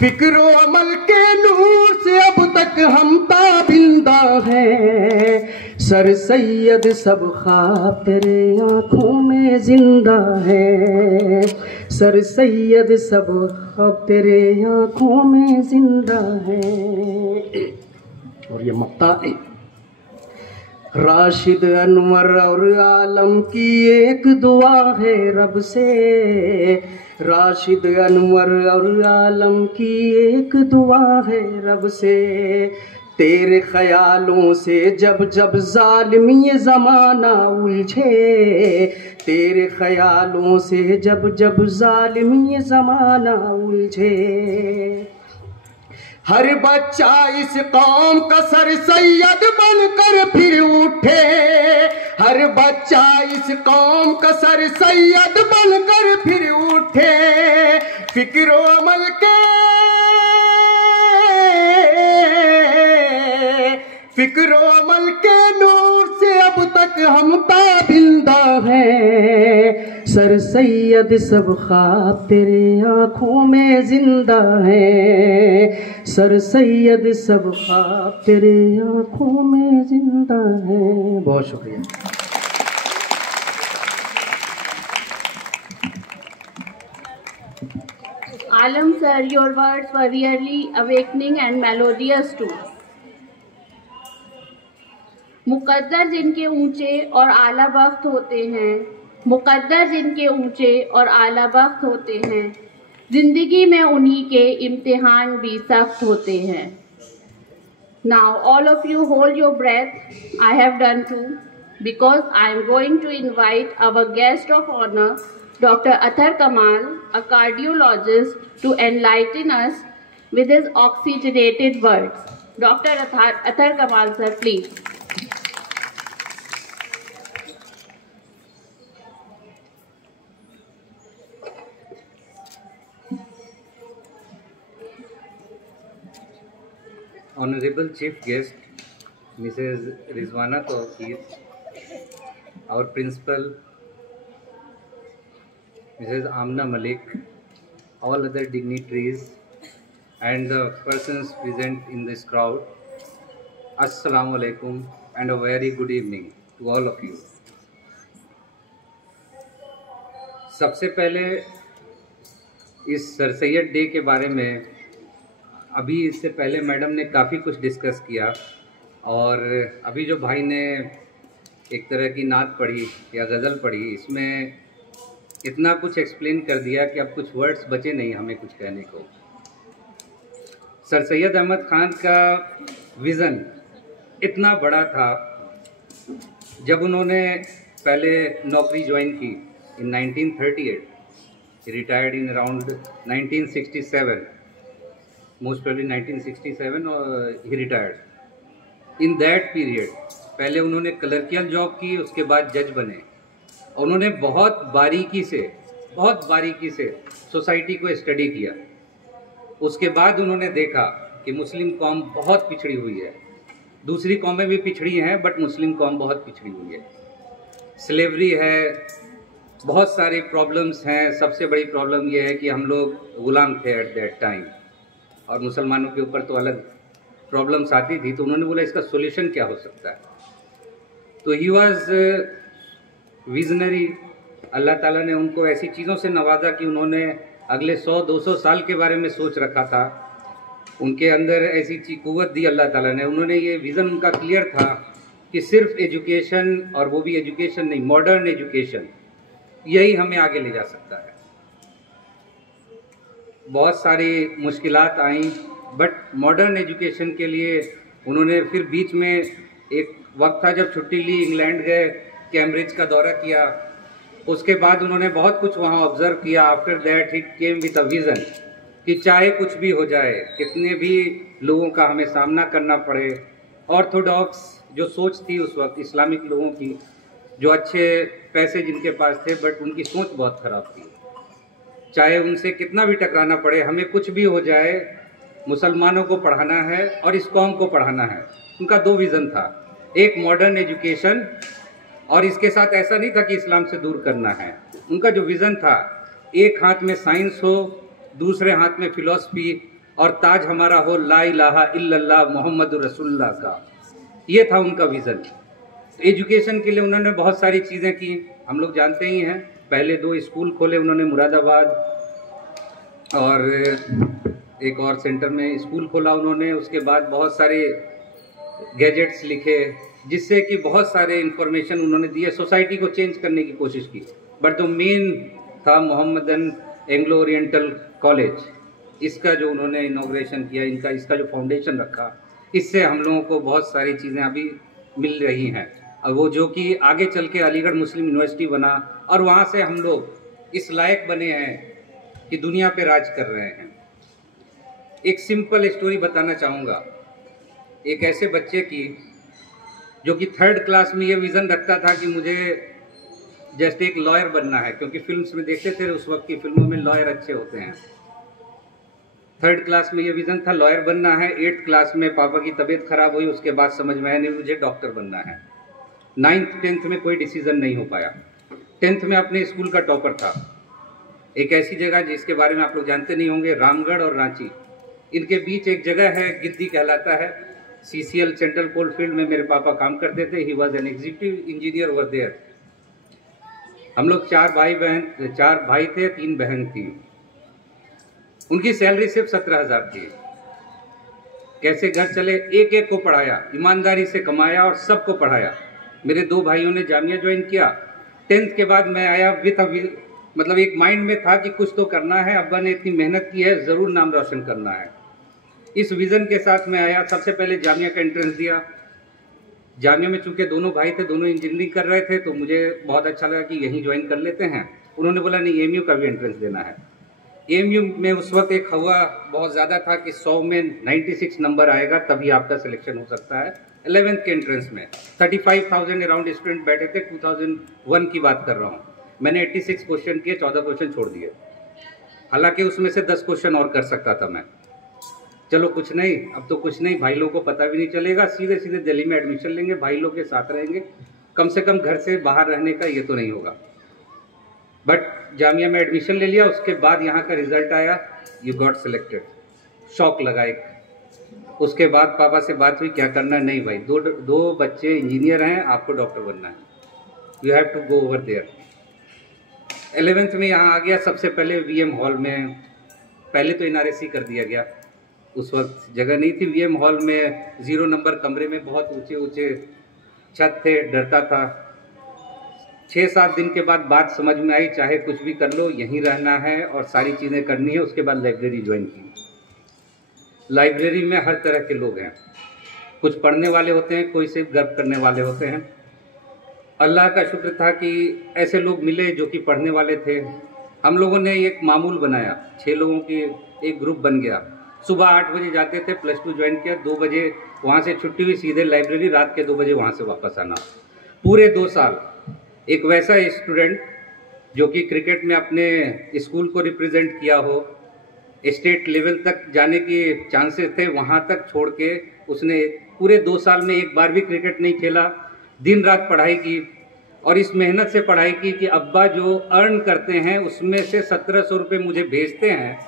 फिक्र अमल के नूर से अब तक हम ताबिंदा हैं। सर सैयद सब ख्वाब तेरे आँखों में जिंदा है, सर सैयद सब ख्वाब तेरे आँखों में जिंदा है। और ये मक्ता राशिद अनवर और आलम की एक दुआ है रब से, राशिद अनवर और आलम की एक दुआ है रब से। तेरे ख्यालों से जब जब जालिम ये ज़माना उलझे, तेरे ख्यालों से जब जब जालिम ये ज़माना उलझे। हर बच्चा इस कौम का सर सैयद बनकर फिर उठे, हर बच्चा इस कौम का सर सैयद बनकर फिर उठे। फिक्र अमल के फिक्र अमल के नूर से अब तक हम ताबिंदा हैं। सर सैयद सब ख्वाब तेरे आँखों में जिंदा हैं, सर सैयद सब ख्वाब तेरे आँखों में जिंदा हैं। बहुत शुक्रिया। Alam sir, your words were really awakening and melodious too. मुकद्दर जिनके ऊंचे और आला वक्त होते हैं, मुकद्दर जिनके ऊंचे और आला वक्त होते हैं, जिंदगी में उन्हीं के इम्तिहान भी सख्त होते हैं। Now all of you hold your breath. I have done too, because I am going to invite our guest of honor, Dr. Athar Kamal, a cardiologist, to enlighten us with his oxygenated words. Dr. Athar Kamal sir, please. Honorable Chief Guest, Mrs. Rizwana Tawqir, our Principal, Mrs. Amna Malik, all other dignitaries and the persons present in this crowd, Assalamu alaikum and a very good evening to all of you. सबसे पहले इस sir Syed day के बारे में अभी इससे पहले madam ने काफ़ी कुछ डिस्कस किया और अभी जो भाई ने एक तरह की नात पढ़ी या गज़ल पढ़ी, इसमें इतना कुछ एक्सप्लेन कर दिया कि अब कुछ वर्ड्स बचे नहीं हमें कुछ कहने को। सर सैयद अहमद ख़ान का विज़न इतना बड़ा था। जब उन्होंने पहले नौकरी ज्वाइन की इन 1938, retired in around 1967, most probably 1967 और ही रिटायर्ड। इन दैट पीरियड पहले उन्होंने क्लर्कियल जॉब की, उसके बाद जज बने। उन्होंने बहुत बारीकी से सोसाइटी को स्टडी किया। उसके बाद उन्होंने देखा कि मुस्लिम कौम बहुत पिछड़ी हुई है, दूसरी कौमें भी पिछड़ी हैं बट मुस्लिम कौम बहुत पिछड़ी हुई है। स्लेवरी है, बहुत सारे प्रॉब्लम्स हैं। सबसे बड़ी प्रॉब्लम यह है कि हम लोग गुलाम थे एट दैट टाइम और मुसलमानों के ऊपर तो अलग प्रॉब्लम्स आती थी। तो उन्होंने बोला इसका सॉल्यूशन क्या हो सकता है। तो ही वाज विजनरी। अल्लाह ताला ने उनको ऐसी चीज़ों से नवाजा कि उन्होंने अगले 100-200 साल के बारे में सोच रखा था। उनके अंदर ऐसी कुव्वत दी अल्लाह ताला ने। उन्होंने ये विज़न उनका क्लियर था कि सिर्फ एजुकेशन, और वो भी एजुकेशन नहीं, मॉडर्न एजुकेशन, यही हमें आगे ले जा सकता है। बहुत सारी मुश्किलात आई बट मॉडर्न एजुकेशन के लिए उन्होंने फिर बीच में एक वक्त था जब छुट्टी ली, इंग्लैंड गए, कैम्ब्रिज का दौरा किया। उसके बाद उन्होंने बहुत कुछ वहाँ ऑब्जर्व किया। After that he came with a vision कि चाहे कुछ भी हो जाए, कितने भी लोगों का हमें सामना करना पड़े, ऑर्थोडॉक्स जो सोच थी उस वक्त इस्लामिक लोगों की, जो अच्छे पैसे जिनके पास थे बट उनकी सोच बहुत ख़राब थी, चाहे उनसे कितना भी टकराना पड़े, हमें कुछ भी हो जाए, मुसलमानों को पढ़ाना है और इस कौम को पढ़ाना है। उनका दो विज़न था, एक मॉडर्न एजुकेशन और इसके साथ ऐसा नहीं था कि इस्लाम से दूर करना है। उनका जो विज़न था, एक हाथ में साइंस हो, दूसरे हाथ में फिलॉसफी और ताज हमारा हो ला इलाहा इल्लल्लाह मुहम्मदुर रसूलुल्लाह का, ये था उनका विज़न। एजुकेशन के लिए उन्होंने बहुत सारी चीज़ें की, हम लोग जानते ही हैं। पहले 2 स्कूल खोले उन्होंने मुरादाबाद और एक और सेंटर में स्कूल खोला उन्होंने। उसके बाद बहुत सारे गैजेट्स लिखे जिससे कि बहुत सारे इंफॉर्मेशन उन्होंने दिए, सोसाइटी को चेंज करने की कोशिश की। बट जो मेन था मोहम्मदन एंग्लो ओरिएंटल कॉलेज, इसका जो उन्होंने इनॉग्रेशन किया, इसका जो फाउंडेशन रखा, इससे हम लोगों को बहुत सारी चीज़ें अभी मिल रही हैं। और वो जो कि आगे चल के अलीगढ़ मुस्लिम यूनिवर्सिटी बना और वहाँ से हम लोग इस लायक बने हैं कि दुनिया पे राज कर रहे हैं। एक सिंपल स्टोरी बताना चाहूँगा, एक ऐसे बच्चे की जो कि 3rd क्लास में ये विज़न रखता था कि मुझे जस्ट एक लॉयर बनना है, क्योंकि फिल्म्स में देखते थे उस वक्त की फिल्मों में लॉयर अच्छे होते हैं। 3rd क्लास में ये विज़न था, लॉयर बनना है। 8th क्लास में पापा की तबीयत खराब हुई, उसके बाद समझ में आया नहीं मुझे डॉक्टर बनना है। 9th 10th में कोई डिसीजन नहीं हो पाया। 10th में अपने स्कूल का टॉपर था। एक ऐसी जगह जिसके बारे में आप लोग जानते नहीं होंगे, रामगढ़ और रांची, इनके बीच एक जगह है, गिद्दी कहलाता है। CCL सेंट्रल कोल फील्ड में मेरे पापा काम करते थे। He was an executive engineer over there. हम लोग 4 भाई थे, 3 बहन थी। उनकी सैलरी सिर्फ 17,000 थी। कैसे घर चले, एक एक को पढ़ाया, ईमानदारी से कमाया और सबको पढ़ाया। मेरे 2 भाइयों ने जामिया ज्वाइन किया। 10th के बाद मैं आया मतलब एक माइंड में था कि कुछ तो करना है, अब्बा ने इतनी मेहनत की है, ज़रूर नाम रोशन करना है। इस विज़न के साथ मैं आया। सबसे पहले जामिया का एंट्रेंस दिया। जामिया में चूंकि दोनों भाई थे, दोनों इंजीनियरिंग कर रहे थे, तो मुझे बहुत अच्छा लगा कि यहीं ज्वाइन कर लेते हैं। उन्होंने बोला नहीं, AMU का भी एंट्रेंस देना है। AMU में उस वक्त एक हवा बहुत ज़्यादा था कि 100 में 96 नंबर आएगा तभी आपका सिलेक्शन हो सकता है। 11th के एंट्रेंस में 35,000 अराउंड स्टूडेंट बैठे थे। 2001 की बात कर रहा हूँ। मैंने 86 क्वेश्चन किए, 14 क्वेश्चन छोड़ दिए। हालांकि उसमें से 10 क्वेश्चन और कर सकता था मैं। चलो कुछ नहीं, अब तो कुछ नहीं, भाई लोग को पता भी नहीं चलेगा, सीधे सीधे दिल्ली में एडमिशन लेंगे, भाई लोग के साथ रहेंगे, कम से कम घर से बाहर रहने का ये तो नहीं होगा। बट जामिया में एडमिशन ले लिया। उसके बाद यहाँ का रिजल्ट आया, यू गॉट सिलेक्टेड। शौक लगा एक। उसके बाद पापा से बात हुई, क्या करना है? नहीं भाई, दो बच्चे इंजीनियर हैं, आपको डॉक्टर बनना है, you have to go over there. 11th में यहाँ आ गया। सबसे पहले VM हॉल में, पहले तो NRSC कर दिया गया, उस वक्त जगह नहीं थी। VM हॉल में 0 नंबर कमरे में बहुत ऊंचे ऊंचे छत थे, डरता था। 6-7 दिन के बाद बात समझ में आई, चाहे कुछ भी कर लो, यहीं रहना है और सारी चीज़ें करनी है। उसके बाद लाइब्रेरी ज्वाइन की। लाइब्रेरी में हर तरह के लोग हैं, कुछ पढ़ने वाले होते हैं, कोई सिर्फ गर्व करने वाले होते हैं। अल्लाह का शुक्र था कि ऐसे लोग मिले जो कि पढ़ने वाले थे। हम लोगों ने एक मामूल बनाया, 6 लोगों की एक ग्रुप बन गया। सुबह 8 बजे जाते थे, +2 ज्वाइन किया, 2 बजे वहाँ से छुट्टी हुई, सीधे लाइब्रेरी, रात के 2 बजे वहाँ से वापस आना। पूरे 2 साल एक वैसा स्टूडेंट जो कि क्रिकेट में अपने स्कूल को रिप्रेजेंट किया हो, स्टेट लेवल तक जाने के चांसेस थे, वहाँ तक छोड़ के उसने पूरे 2 साल में एक बार भी क्रिकेट नहीं खेला। दिन रात पढ़ाई की और इस मेहनत से पढ़ाई की कि अब्बा जो अर्न करते हैं उसमें से 1700 रुपये मुझे भेजते हैं,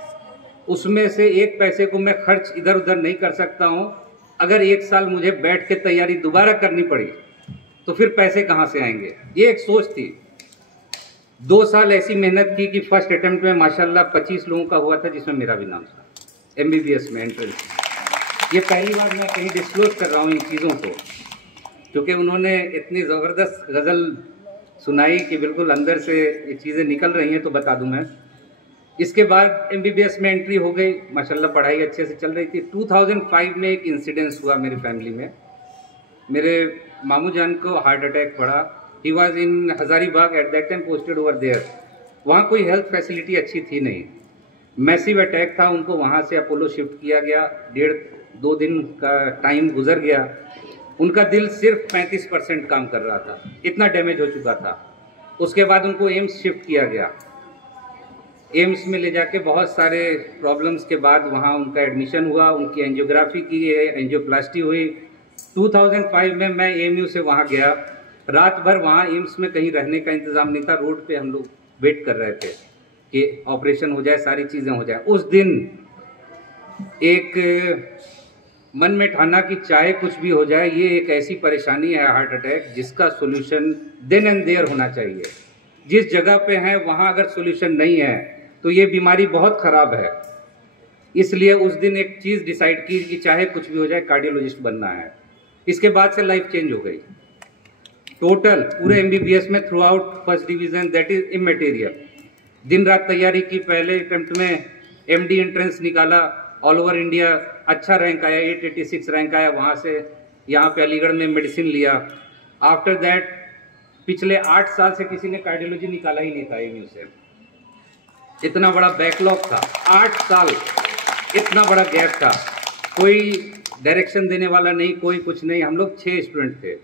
उसमें से 1 पैसे को मैं खर्च इधर उधर नहीं कर सकता हूँ। अगर 1 साल मुझे बैठ के तैयारी दोबारा करनी पड़ी तो फिर पैसे कहाँ से आएंगे, ये एक सोच थी। 2 साल ऐसी मेहनत की कि फर्स्ट अटेम्प्ट में माशाल्लाह 25 लोगों का हुआ था, जिसमें मेरा भी नाम था। MBBS में एंट्रेंस। ये पहली बार मैं कहीं डिस्क्लोज कर रहा हूँ इन चीज़ों को, क्योंकि उन्होंने इतनी ज़बरदस्त गज़ल सुनाई कि बिल्कुल अंदर से ये चीज़ें निकल रही हैं, तो बता दूं मैं। इसके बाद MBBS में एंट्री हो गई, माशाल्लाह पढ़ाई अच्छे से चल रही थी। 2005 में एक इंसिडेंस हुआ मेरी फैमिली में। मेरे मामू जान को हार्ट अटैक पड़ा। He was in Hazaribagh at that time posted over there. वहाँ कोई हेल्थ फैसिलिटी अच्छी थी नहीं, मैसिव अटैक था। उनको वहाँ से अपोलो शिफ्ट किया गया। 1.5-2 दिन का टाइम गुजर गया। उनका दिल सिर्फ 35% काम कर रहा था, इतना डैमेज हो चुका था। उसके बाद उनको एम्स शिफ्ट किया गया। एम्स में ले जाके बहुत सारे प्रॉब्लम्स के बाद वहाँ उनका एडमिशन हुआ, उनकी एंजियोग्राफी की, एंजियोप्लास्टी हुई। 2005 में मैं AMU से वहाँ गया। रात भर वहाँ एम्स में कहीं रहने का इंतज़ाम नहीं था। रोड पे हम लोग वेट कर रहे थे कि ऑपरेशन हो जाए, सारी चीज़ें हो जाए। उस दिन एक मन में ठाना कि चाहे कुछ भी हो जाए, ये एक ऐसी परेशानी है हार्ट अटैक जिसका सोल्यूशन देन एंड देयर होना चाहिए। जिस जगह पे है वहाँ अगर सोल्यूशन नहीं है तो ये बीमारी बहुत ख़राब है। इसलिए उस दिन एक चीज़ डिसाइड की कि चाहे कुछ भी हो जाए कार्डियोलॉजिस्ट बनना है। इसके बाद से लाइफ चेंज हो गई टोटल। पूरे MBBS में through out first division, that is immaterial. दिन रात तैयारी की। पहले अटेम्प्ट में MD एंट्रेंस निकाला, ऑल ओवर इंडिया अच्छा रैंक आया, 886 रैंक आया। वहाँ से यहाँ पे अलीगढ़ में मेडिसिन लिया। आफ्टर दैट पिछले 8 साल से किसी ने कार्डियोलॉजी निकाला ही नहीं था AMU से। इतना बड़ा बैकलॉग था, 8 साल इतना बड़ा गैप था। कोई डायरेक्शन देने वाला नहीं, कोई कुछ नहीं। हम लोग 6 स्टूडेंट थे।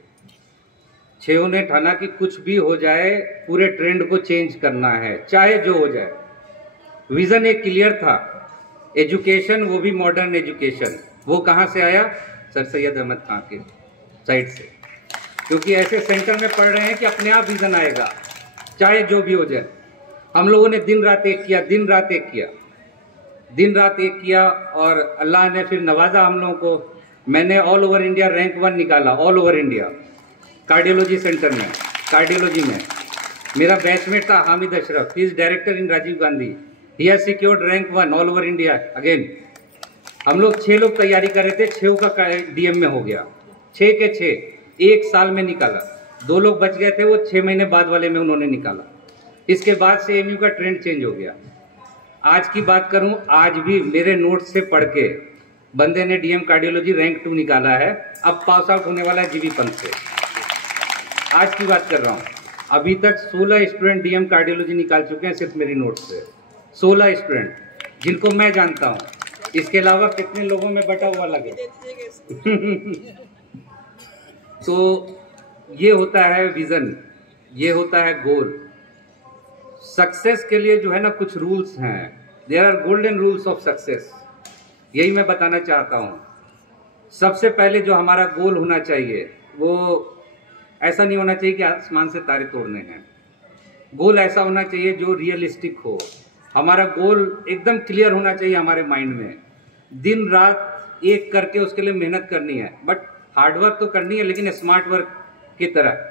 6 ने ठाना कि कुछ भी हो जाए, पूरे ट्रेंड को चेंज करना है, चाहे जो हो जाए। विजन एक क्लियर था, एजुकेशन, वो भी मॉडर्न एजुकेशन। वो कहाँ से आया? सर सैयद अहमद खान के साइड से, क्योंकि ऐसे सेंटर में पढ़ रहे हैं कि अपने आप विजन आएगा, चाहे जो भी हो जाए। हम लोगों ने दिन रात एक किया, दिन रात एक किया, दिन रात एक किया, और अल्लाह ने फिर नवाजा हम लोगों को। मैंने ऑल ओवर इंडिया रैंक 1 निकाला, all over India cardiology centre में। कार्डियोलॉजी में मेरा बैचमेट था Hamid Ashraf, he is director in Rajiv Gandhi. He has secured rank 1 all over India again. हम लोग 6 लोग तैयारी कर रहे थे, 6 का DM में हो गया। 6 के 6 1 साल में निकाला। 2 लोग बच गए थे, वो 6 महीने बाद वाले में उन्होंने निकाला। इसके बाद से AMU का ट्रेंड चेंज हो गया। आज की बात करूं, आज भी मेरे नोट्स से पढ़ के बंदे ने DM कार्डियोलॉजी रैंक 2 निकाला है। अब पास आउट होने वाला है GV पंत से। आज की बात कर रहा हूं, अभी तक 16 स्टूडेंट DM कार्डियोलॉजी निकाल चुके हैं सिर्फ मेरी नोट्स से। 16 स्टूडेंट जिनको मैं जानता हूं। इसके अलावा कितने लोगों में बटा हुआ लगे। तो ये होता है विजन, ये होता है गोल। सक्सेस के लिए जो है ना कुछ रूल्स हैं, there are golden rules of success. यही मैं बताना चाहता हूँ। सबसे पहले जो हमारा गोल होना चाहिए वो ऐसा नहीं होना चाहिए कि आसमान से तारे तोड़ने हैं। गोल ऐसा होना चाहिए जो रियलिस्टिक हो। हमारा गोल एकदम क्लियर होना चाहिए हमारे माइंड में। दिन रात एक करके उसके लिए मेहनत करनी है, बट हार्डवर्क तो करनी है, लेकिन स्मार्ट वर्क की तरह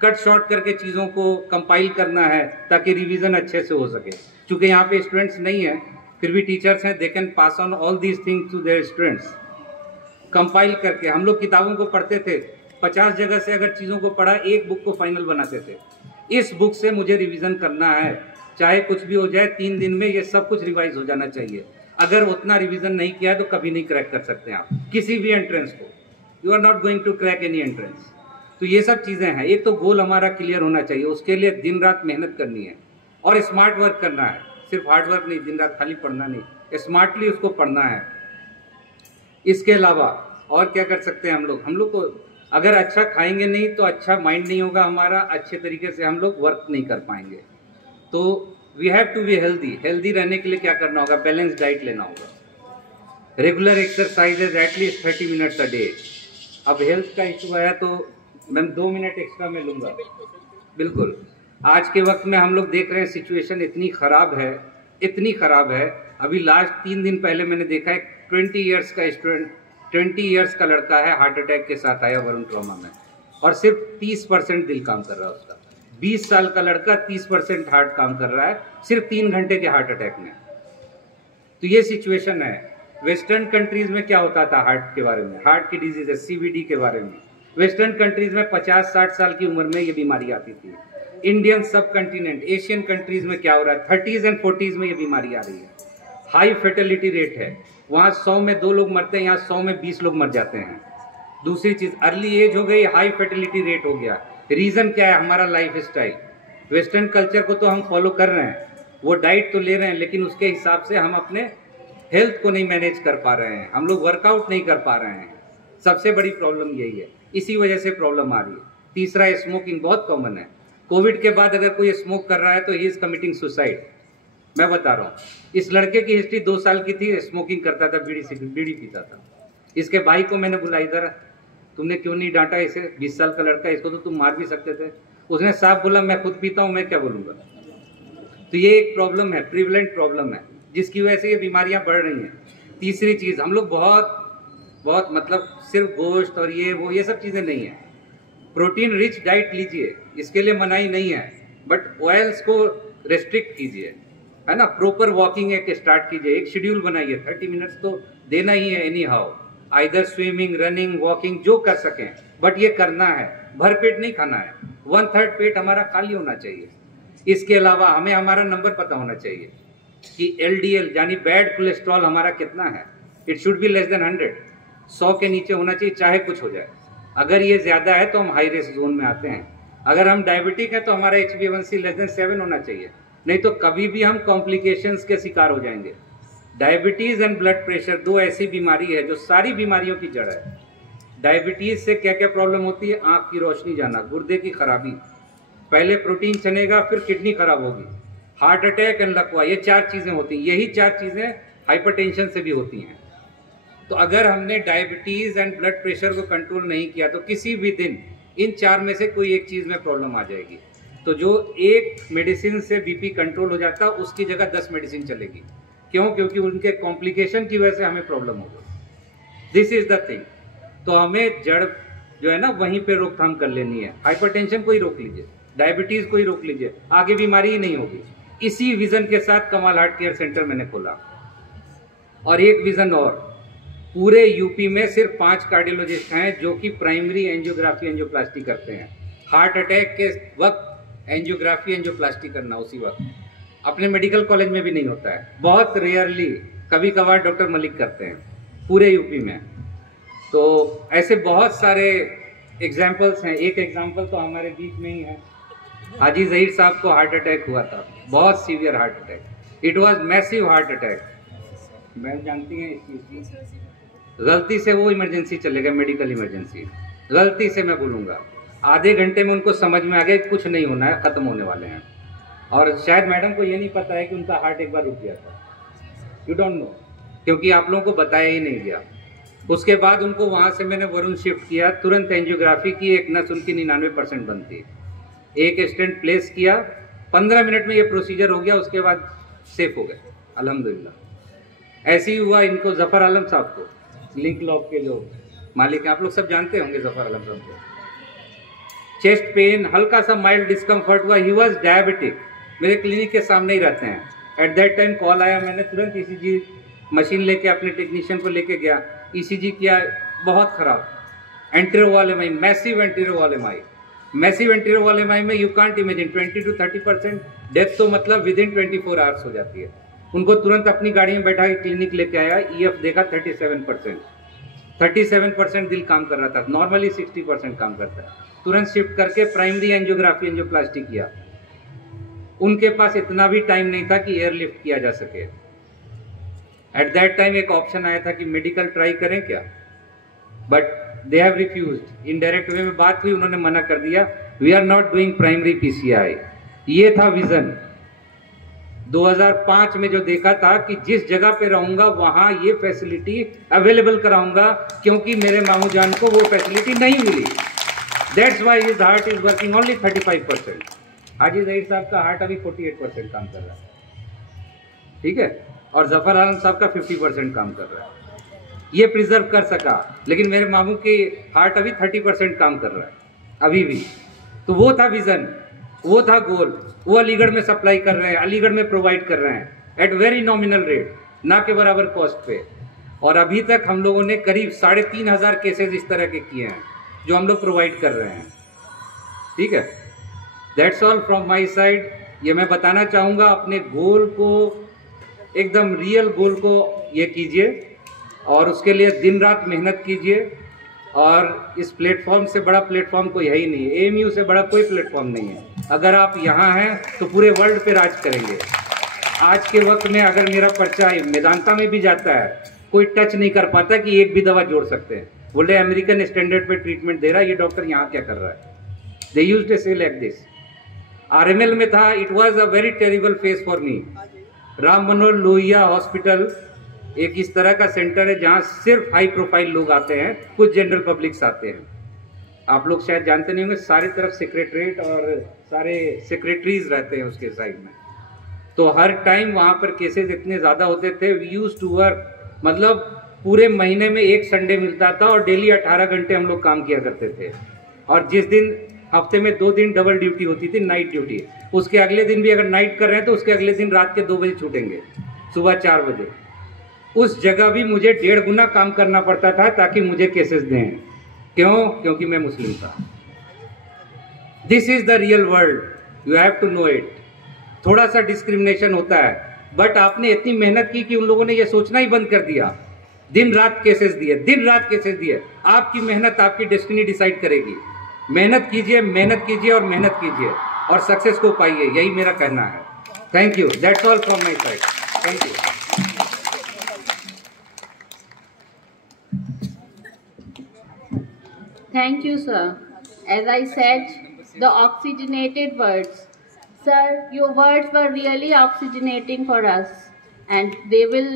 कट शॉर्ट करके चीज़ों को कंपाइल करना है ताकि रिवीजन अच्छे से हो सके। क्योंकि यहाँ पे स्टूडेंट्स नहीं है, फिर भी टीचर्स हैं, they can pass on all these things to their students. Compile करके हम लोग किताबों को पढ़ते थे, 50 जगह से अगर चीज़ों को पढ़ा, एक बुक को फाइनल बनाते थे। इस बुक से मुझे रिवीजन करना है, चाहे कुछ भी हो जाए, 3 दिन में ये सब कुछ रिवाइज हो जाना चाहिए। अगर उतना रिवीजन नहीं किया है तो कभी नहीं क्रैक कर सकते आप किसी भी एंट्रेंस को। You are not going to crack any entrance. तो ये सब चीज़ें हैं। एक तो गोल हमारा क्लियर होना चाहिए, उसके लिए दिन रात मेहनत करनी है और स्मार्ट वर्क करना है। सिर्फ हार्ड वर्क नहीं, दिन रात खाली पढ़ना नहीं, स्मार्टली उसको पढ़ना है। इसके अलावा और क्या कर सकते हैं हम लोग को अगर अच्छा खाएंगे नहीं तो अच्छा माइंड नहीं होगा हमारा, अच्छे तरीके से हम लोग वर्क नहीं कर पाएंगे। तो we have to be healthy. Healthy रहने के लिए क्या करना होगा? बैलेंस डाइट लेना होगा, regular exercises at least 30 minutes a day. अब हेल्थ का इशू आया तो मैं 2 मिनट एक्स्ट्रा में लूँगा। बिल्कुल, आज के वक्त में हम लोग देख रहे हैं सिचुएशन इतनी ख़राब है, इतनी ख़राब है। अभी लास्ट 3 दिन पहले मैंने देखा है 20 इयर्स का स्टूडेंट, 20 इयर्स का लड़का है, हार्ट अटैक के साथ आया वरुण ट्रॉमा में, और सिर्फ 30% दिल काम कर रहा है उसका। 20 साल का लड़का 30% हार्ट काम कर रहा है सिर्फ 3 घंटे के हार्ट अटैक में। तो ये सिचुएशन है। वेस्टर्न कंट्रीज में क्या होता था हार्ट के बारे में, हार्ट की डिजीज CVD के बारे में? वेस्टर्न कंट्रीज में 50-60 साल की उम्र में ये बीमारी आती थी। इंडियन सब कंटिनेंट, एशियन कंट्रीज में क्या हो रहा है, 30s एंड 40s में ये बीमारी आ रही है। हाई फर्टिलिटी रेट है, वहाँ 100 में 2 लोग मरते हैं, यहाँ 100 में 20 लोग मर जाते हैं। दूसरी चीज, अर्ली एज हो गई, हाई फर्टिलिटी रेट हो गया। रीजन क्या है? हमारा लाइफ स्टाइल। वेस्टर्न कल्चर को तो हम फॉलो कर रहे हैं, वो डाइट तो ले रहे हैं, लेकिन उसके हिसाब से हम अपने हेल्थ को नहीं मैनेज कर पा रहे हैं, हम लोग वर्कआउट नहीं कर पा रहे हैं। सबसे बड़ी प्रॉब्लम यही है, इसी वजह से प्रॉब्लम आ रही है। तीसरा, स्मोकिंग बहुत कॉमन है। कोविड के बाद अगर कोई स्मोक कर रहा है तो ही इज कमिटिंग सुसाइड। मैं बता रहा हूँ, इस लड़के की हिस्ट्री 2 साल की थी, स्मोकिंग करता था, बीड़ी पीता था। इसके भाई को मैंने बुलाई, इधर तुमने क्यों नहीं डांटा इसे, 20 साल का लड़का है, इसको तो तुम मार भी सकते थे। उसने साफ बोला मैं खुद पीता हूँ, मैं क्या बोलूँगा। तो ये एक प्रॉब्लम है, प्रिवलेंट प्रॉब्लम है, जिसकी वजह से ये बीमारियां बढ़ रही हैं। तीसरी चीज, हम लोग बहुत मतलब सिर्फ गोश्त और ये सब चीजें नहीं है। प्रोटीन रिच डाइट लीजिए, इसके लिए मनाही नहीं है, बट ऑयल्स को रेस्ट्रिक्ट कीजिए, है ना। प्रॉपर वॉकिंग एक स्टार्ट कीजिए, एक शेड्यूल बनाइए, 30 मिनट्स तो देना ही है any how, either swimming, running, walking, जो कर सकें, बट ये करना है, भर पेट नहीं खाना है। 1/3 पेट हमारा खाली होना चाहिए। इसके अलावा हमें हमारा नंबर पता होना चाहिए कि LDL यानी बैड कोलेस्ट्रॉल हमारा कितना है। It should be less than 100, 100 के नीचे होना चाहिए, चाहे कुछ हो जाए। अगर ये ज्यादा है तो हम हाई रिस्क जोन में आते हैं। अगर हम डायबिटिक हैं तो हमारा HbA1c लेस देन 7 होना चाहिए, नहीं तो कभी भी हम कॉम्प्लिकेशंस के शिकार हो जाएंगे। डायबिटीज एंड ब्लड प्रेशर 2 ऐसी बीमारी है जो सारी बीमारियों की जड़ है। डायबिटीज से क्या क्या प्रॉब्लम होती है? आंख की रोशनी जाना, गुर्दे की खराबी, पहले प्रोटीन चनेगा, फिर किडनी खराब होगी, हार्ट अटैक एंड लकवा, ये 4 चीजें होती हैं। यही 4 चीजें हाइपरटेंशन से भी होती हैं। तो अगर हमने डायबिटीज एंड ब्लड प्रेशर को कंट्रोल नहीं किया तो किसी भी दिन इन 4 में से कोई एक चीज में प्रॉब्लम आ जाएगी। तो जो एक मेडिसिन से बीपी कंट्रोल हो जाता, उसकी जगह 10 मेडिसिन चलेगी। क्यों? क्योंकि उनके कॉम्प्लिकेशन की वजह से हमें प्रॉब्लम होगी। This is the thing. तो हमें जड़ जो है ना वहीं पे रोकथाम कर लेनी है। हाइपरटेंशन को ही रोक लीजिए, डायबिटीज को ही रोक लीजिए, आगे बीमारी ही नहीं होगी। इसी विजन के साथ कमाल हार्ट केयर सेंटर मैंने खोला। और एक विजन और, पूरे यूपी में सिर्फ 5 कार्डियोलॉजिस्ट हैं जो कि प्राइमरी एंजियोग्राफी एंजियोप्लास्टी करते हैं। हार्ट अटैक के वक्त एंजियोग्राफी एंजियोप्लास्टी करना उसी वक्त, अपने मेडिकल कॉलेज में भी नहीं होता है, बहुत रेयरली, कभी कभार डॉक्टर मलिक करते हैं पूरे यूपी में। तो ऐसे बहुत सारे एग्जाम्पल्स हैं। एक एग्जाम्पल तो हमारे बीच में ही है, हाजी जहीर साहब को हार्ट अटैक हुआ था, बहुत severe heart attack, it was massive heart attack. Ma'am जानती हैं इस चीज़ की, गलती से वो इमरजेंसी चले गए, मेडिकल इमरजेंसी, गलती से मैं बोलूँगा, आधे घंटे में उनको समझ में आ गया कुछ नहीं होना है, ख़त्म होने वाले हैं। और शायद मैडम को ये नहीं पता है कि उनका हार्ट एक बार रुक गया था, यू डोंट नो, क्योंकि आप लोगों को बताया ही नहीं गया। उसके बाद उनको वहाँ से मैंने वरुण शिफ्ट किया, तुरंत एंजियोग्राफी की, एक नस उनकी 99% बंद थी, एक स्टेंट प्लेस किया, 15 मिनट में ये प्रोसीजर हो गया, उसके बाद सेफ हो गए अल्हम्दुलिल्लाह। ऐसे ही हुआ इनको, जफर आलम साहब को, लिंक लॉक के जो मालिक हैं, आप लोग सब जानते होंगे जफर आलम साहब को, चेस्ट पेन, हल्का सा माइल्ड डिस्कम्फर्ट हुआ, ही वॉज डायबिटिक, मेरे क्लिनिक के सामने ही रहते हैं। एट दैट टाइम कॉल आया, मैंने तुरंत ECG मशीन लेके अपने टेक्नीशियन को लेके गया, ECG किया, बहुत खराब, anterior MI, massive anterior MI, massive anterior MI में you can't imagine 20 to 30% death तो मतलब विद इन 24 आवर्स हो जाती है। उनको तुरंत अपनी गाड़ी में बैठा के क्लिनिक लेके आया, EF देखा 37% दिल काम कर रहा था, नॉर्मली 60% काम करता है। तुरंत शिफ्ट करके प्राइमरी एंजियोग्राफी एंजियोप्लास्टी किया। उनके पास इतना भी टाइम नहीं था कि एयरलिफ्ट किया जा सके। एट दैट टाइम एक ऑप्शन आया था कि मेडिकल ट्राई करें क्या, but they have refused. Indirect way में बात हुई, उन्होंने मना कर दिया, we are not doing primary PCI। ये था विजन 2005 में, जो देखा था कि जिस जगह पे रहूंगा वहां ये फैसिलिटी अवेलेबल कराऊंगा, क्योंकि मेरे मामू जान को वो फैसिलिटी नहीं मिली। That's why his heart is working only 35%। Haji Zaheer साहब का हार्ट अभी 48% काम कर रहा है, ठीक है, और जफर आलम साहब का 50% काम कर रहा है। ये प्रिजर्व कर सका, लेकिन मेरे मामू के हार्ट अभी 30% काम कर रहा है अभी भी। तो वो था विजन, वो था गोल, वो अलीगढ़ में सप्लाई कर रहे हैं, अलीगढ़ में प्रोवाइड कर रहे हैं एट वेरी नॉमिनल रेट, ना के बराबर कॉस्ट पे। और अभी तक हम लोगों ने करीब 3500 केसेस इस तरह के किए हैं जो हम लोग प्रोवाइड कर रहे हैं, ठीक है। That's all from my side. ये मैं बताना चाहूँगा, अपने गोल को, एकदम रियल गोल को ये कीजिए और उसके लिए दिन रात मेहनत कीजिए। और इस प्लेटफॉर्म से बड़ा प्लेटफॉर्म कोई है ही नहीं है, AMU से बड़ा कोई प्लेटफॉर्म नहीं है। अगर आप यहाँ हैं तो पूरे वर्ल्ड पे राज करेंगे। आज के वक्त में अगर मेरा पर्चा मेदांता में भी जाता है, कोई टच नहीं कर पाता कि एक भी दवा जोड़ सकते हैं। बोले अमेरिकन स्टैंडर्ड पे ट्रीटमेंट दे रहा है, ये डॉक्टर यहाँ क्या कर रहा है। दे यूज्ड टू से लाइक दिस। RML में था, it was a very terrible face for me. Ram Manohar Lohia hospital एक इस तरह का सेंटर है जहाँ सिर्फ हाई प्रोफाइल लोग आते हैं, कुछ जनरल पब्लिक्स आते हैं। आप लोग शायद जानते नहीं होंगे, सारी तरफ सेक्रेटरीट और सारे सेक्रेटरीज रहते हैं उसके साइड में। तो हर टाइम वहाँ पर केसेस इतने ज़्यादा होते थे। वी यूज्ड टू वर्क, मतलब पूरे महीने में एक संडे मिलता था और डेली 18 घंटे हम लोग काम किया करते थे। और जिस दिन हफ्ते में 2 दिन डबल ड्यूटी होती थी, नाइट ड्यूटी, उसके अगले दिन भी अगर नाइट कर रहे हैं तो उसके अगले दिन रात के 2 बजे छूटेंगे, सुबह 4 बजे। उस जगह भी मुझे 1.5 गुना काम करना पड़ता था ताकि मुझे केसेस दें। क्यों? क्योंकि मैं मुस्लिम था। This is the real world, you have to know it. थोड़ा सा डिस्क्रिमिनेशन होता है, बट आपने इतनी मेहनत की कि उन लोगों ने ये सोचना ही बंद कर दिया। दिन रात केसेस दिए, दिन रात केसेस दिए। आपकी मेहनत आपकी डेस्टिनी डिसाइड करेगी। मेहनत कीजिए, मेहनत कीजिए और मेहनत कीजिए और सक्सेस को पाइए, यही मेरा कहना है। Thank you, that's all from my side. Thank you. Thank you, sir. As I said, the oxygenated words. Sir, your words were really oxygenating for us, and they will,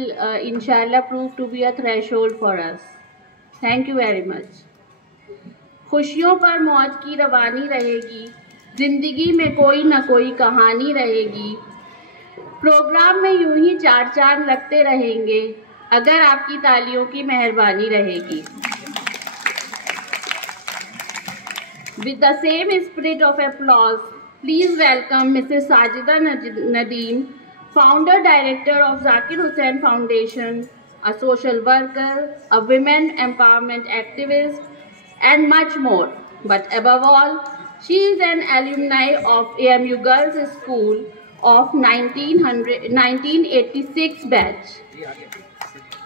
inshallah, prove to be a threshold for us. Thank you very much. खुशियों पर मौत की रवानी रहेगी, जिंदगी में कोई न कोई कहानी रहेगी। प्रोग्राम में यूं ही 4 चांद लगते रहेंगे अगर आपकी तालियों की मेहरबानी रहेगी। With the same spirit of applause, please welcome Mrs. Sajida Nadeem, Founder Director of Zakir Hussain Foundation, a social worker, a women empowerment activist, and much more. But above all, she is an alumni of AMU Girls School of 1986 batch.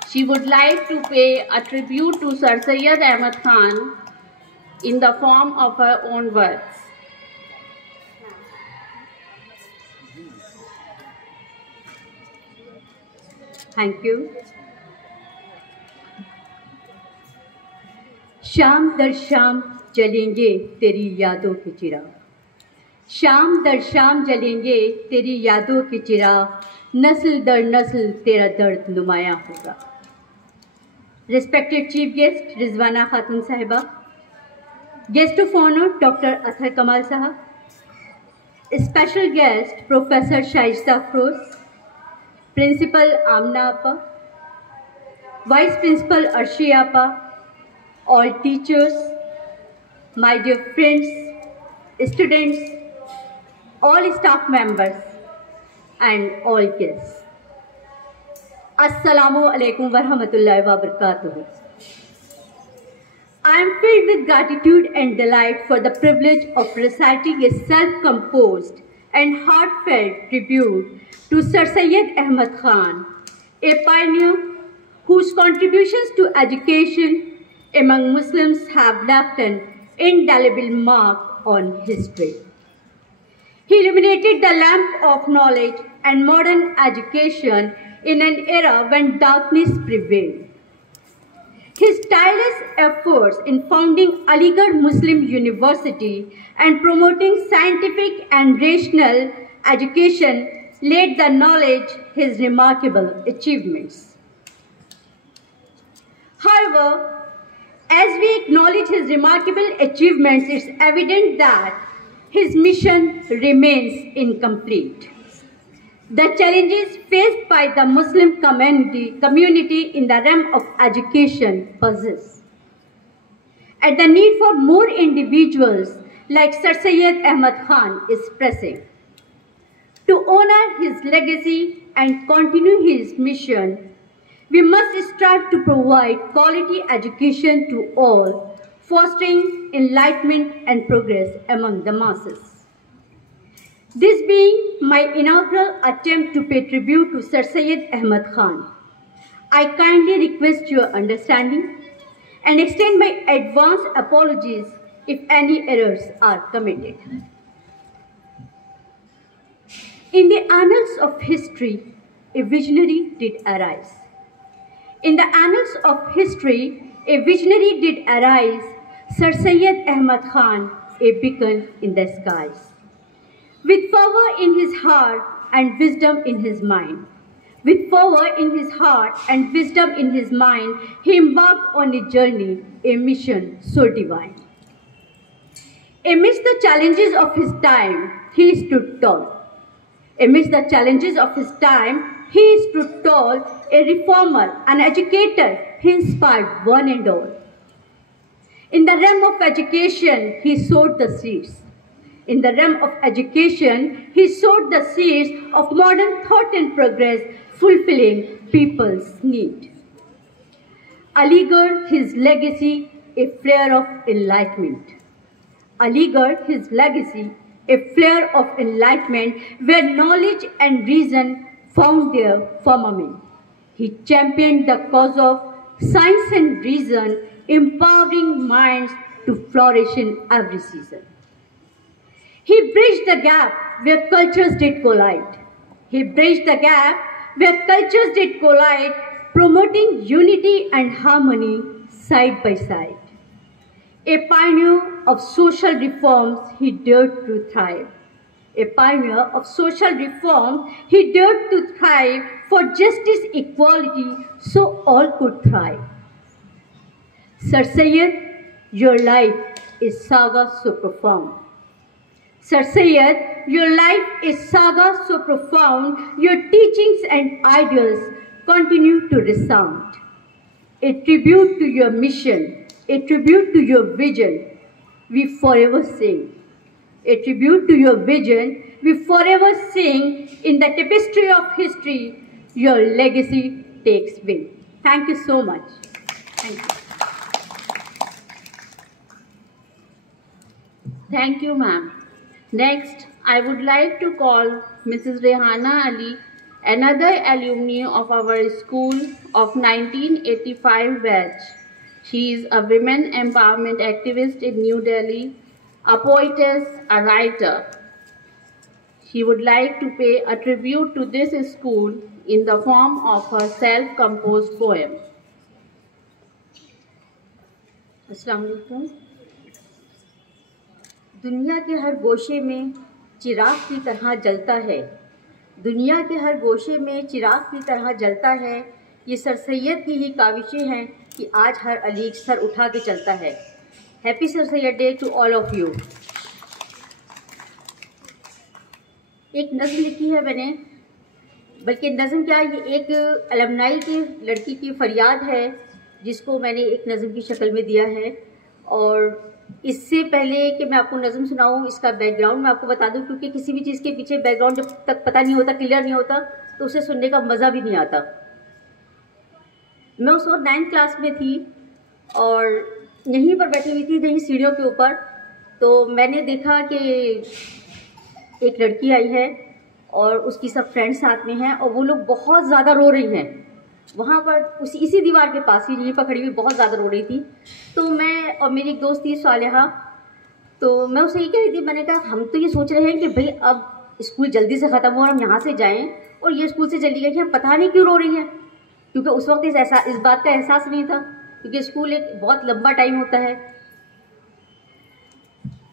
She would like to pay a tribute to Sir Syed Ahmad Khan in the form of her own words. Thank you. शाम दर शाम जलेंगे तेरी यादों के चिराग, शाम दर शाम जलेंगे तेरी यादों के चिराग, नस्ल दर नस्ल तेरा दर्द नुमाया होगा। Respected Chief Guest Rizwana Khatun Sahiba, Guest of Honor Dr. Athar Kamal Sahab, Special Guest Professor Shaista Afroz, Principal Amna Appa, Vice Principal Arshi Appa, all teachers, my dear friends, students, all staff members, and all guests. Assalamu alaikum wa rahmatullahi wa barakatuh. I am filled with gratitude and delight for the privilege of reciting a self-composed and heartfelt tribute to Sir Syed Ahmad Khan, a pioneer whose contributions to education among Muslims have left an indelible mark on history. He illuminated the lamp of knowledge and modern education in an era when darkness prevailed. His tireless efforts in founding Aligarh Muslim University and promoting scientific and rational education laid the knowledge his remarkable achievements. However, as we acknowledge his remarkable achievements, it's evident that his mission remains incomplete. The challenges faced by the Muslim community in the realm of education persist, and the need for more individuals like Sir Syed Ahmad Khan is pressing. To honor his legacy and continue his mission, we must strive to provide quality education to all, fostering enlightenment and progress among the masses. This being my inaugural attempt to pay tribute to Sir Syed Ahmad Khan, I kindly request your understanding and extend my advance apologies if any errors are committed. In the annals of history, a visionary did arise. In the annals of history, a visionary did arise, Sir Syed Ahmad Khan, a beacon in the skies. With fervor in his heart and wisdom in his mind, with fervor in his heart and wisdom in his mind, he embarked on a journey, a mission so divine. Amidst the challenges of his time, he stood tall. Amidst the challenges of his time, he stood tall, a reformer, an educator, he inspired one and all. In the realm of education, he sowed the seeds. In the realm of education, he sowed the seeds of modern thought and progress, fulfilling people's need. Aligarh, his legacy, a flare of enlightenment. Aligarh, his legacy, a flare of enlightenment where knowledge and reason found their firmament. He championed the cause of science and reason, empowering minds to flourish in every season. He bridged the gap where cultures did collide. He bridged the gap where cultures did collide, promoting unity and harmony side by side. A pioneer of social reforms, he dared to thrive. A pioneer of social reforms, he dared to thrive for justice, equality, so all could thrive. Sir Syed, your life is saga so profound. Sir Syed, your life is saga so profound, your teachings and ideas continue to resound. A tribute to your mission, a tribute to your vision, we forever sing. A tribute to your vision, we forever sing. In the tapestry of history, your legacy takes wing. Thank you so much. Thank you. Thank you, ma'am. Next, I would like to call Mrs. Rehana Ali, another alumni of our school of 1985 batch. She is a women empowerment activist in New Delhi, a poetess, a writer. She would like to pay a tribute to this school in the form of her self-composed poem. अस्सलाम वालेकुम। दुनिया के हर गोशे में चिराग की तरह जलता है, दुनिया के हर गोशे में चिराग की तरह जलता है। ये सर सैयद की ही काविशें हैं कि आज हर अलीग सर उठा के चलता है। Happy Sir Syed day to all of you. एक नज़्म लिखी है मैंने, बल्कि नज़्म क्या, ये एक अलमनाई की लड़की की फरियाद है जिसको मैंने एक नज़्म की शक्ल में दिया है। और इससे पहले कि मैं आपको नज़्म सुनाऊँ, इसका बैकग्राउंड मैं आपको बता दूँ, क्योंकि किसी भी चीज़ के पीछे बैकग्राउंड जब तक पता नहीं होता, क्लियर नहीं होता, तो उसे सुनने का मज़ा भी नहीं आता। मैं उस वक्त 9th क्लास में थी और यहीं पर बैठी हुई थी, यहीं सीढ़ियों के ऊपर। तो मैंने देखा कि एक लड़की आई है और उसकी सब फ्रेंड्स साथ में हैं और वो लोग बहुत ज़्यादा रो रही हैं। वहाँ पर इसी दीवार के पास ही यहीं पर खड़ी हुई बहुत ज़्यादा रो रही थी। तो मैं और मेरी एक दोस्त थी सालिहा, तो मैं उससे ये कह रही थी, मैंने कहा हम तो ये सोच रहे हैं कि भाई अब स्कूल जल्दी से ख़त्म हो और हम यहाँ से जाएं, और ये स्कूल से चली गई, हम पता नहीं क्यों रो रही हैं। क्योंकि उस वक्त इस बात का एहसास नहीं था, क्योंकि स्कूल एक बहुत लंबा टाइम होता है।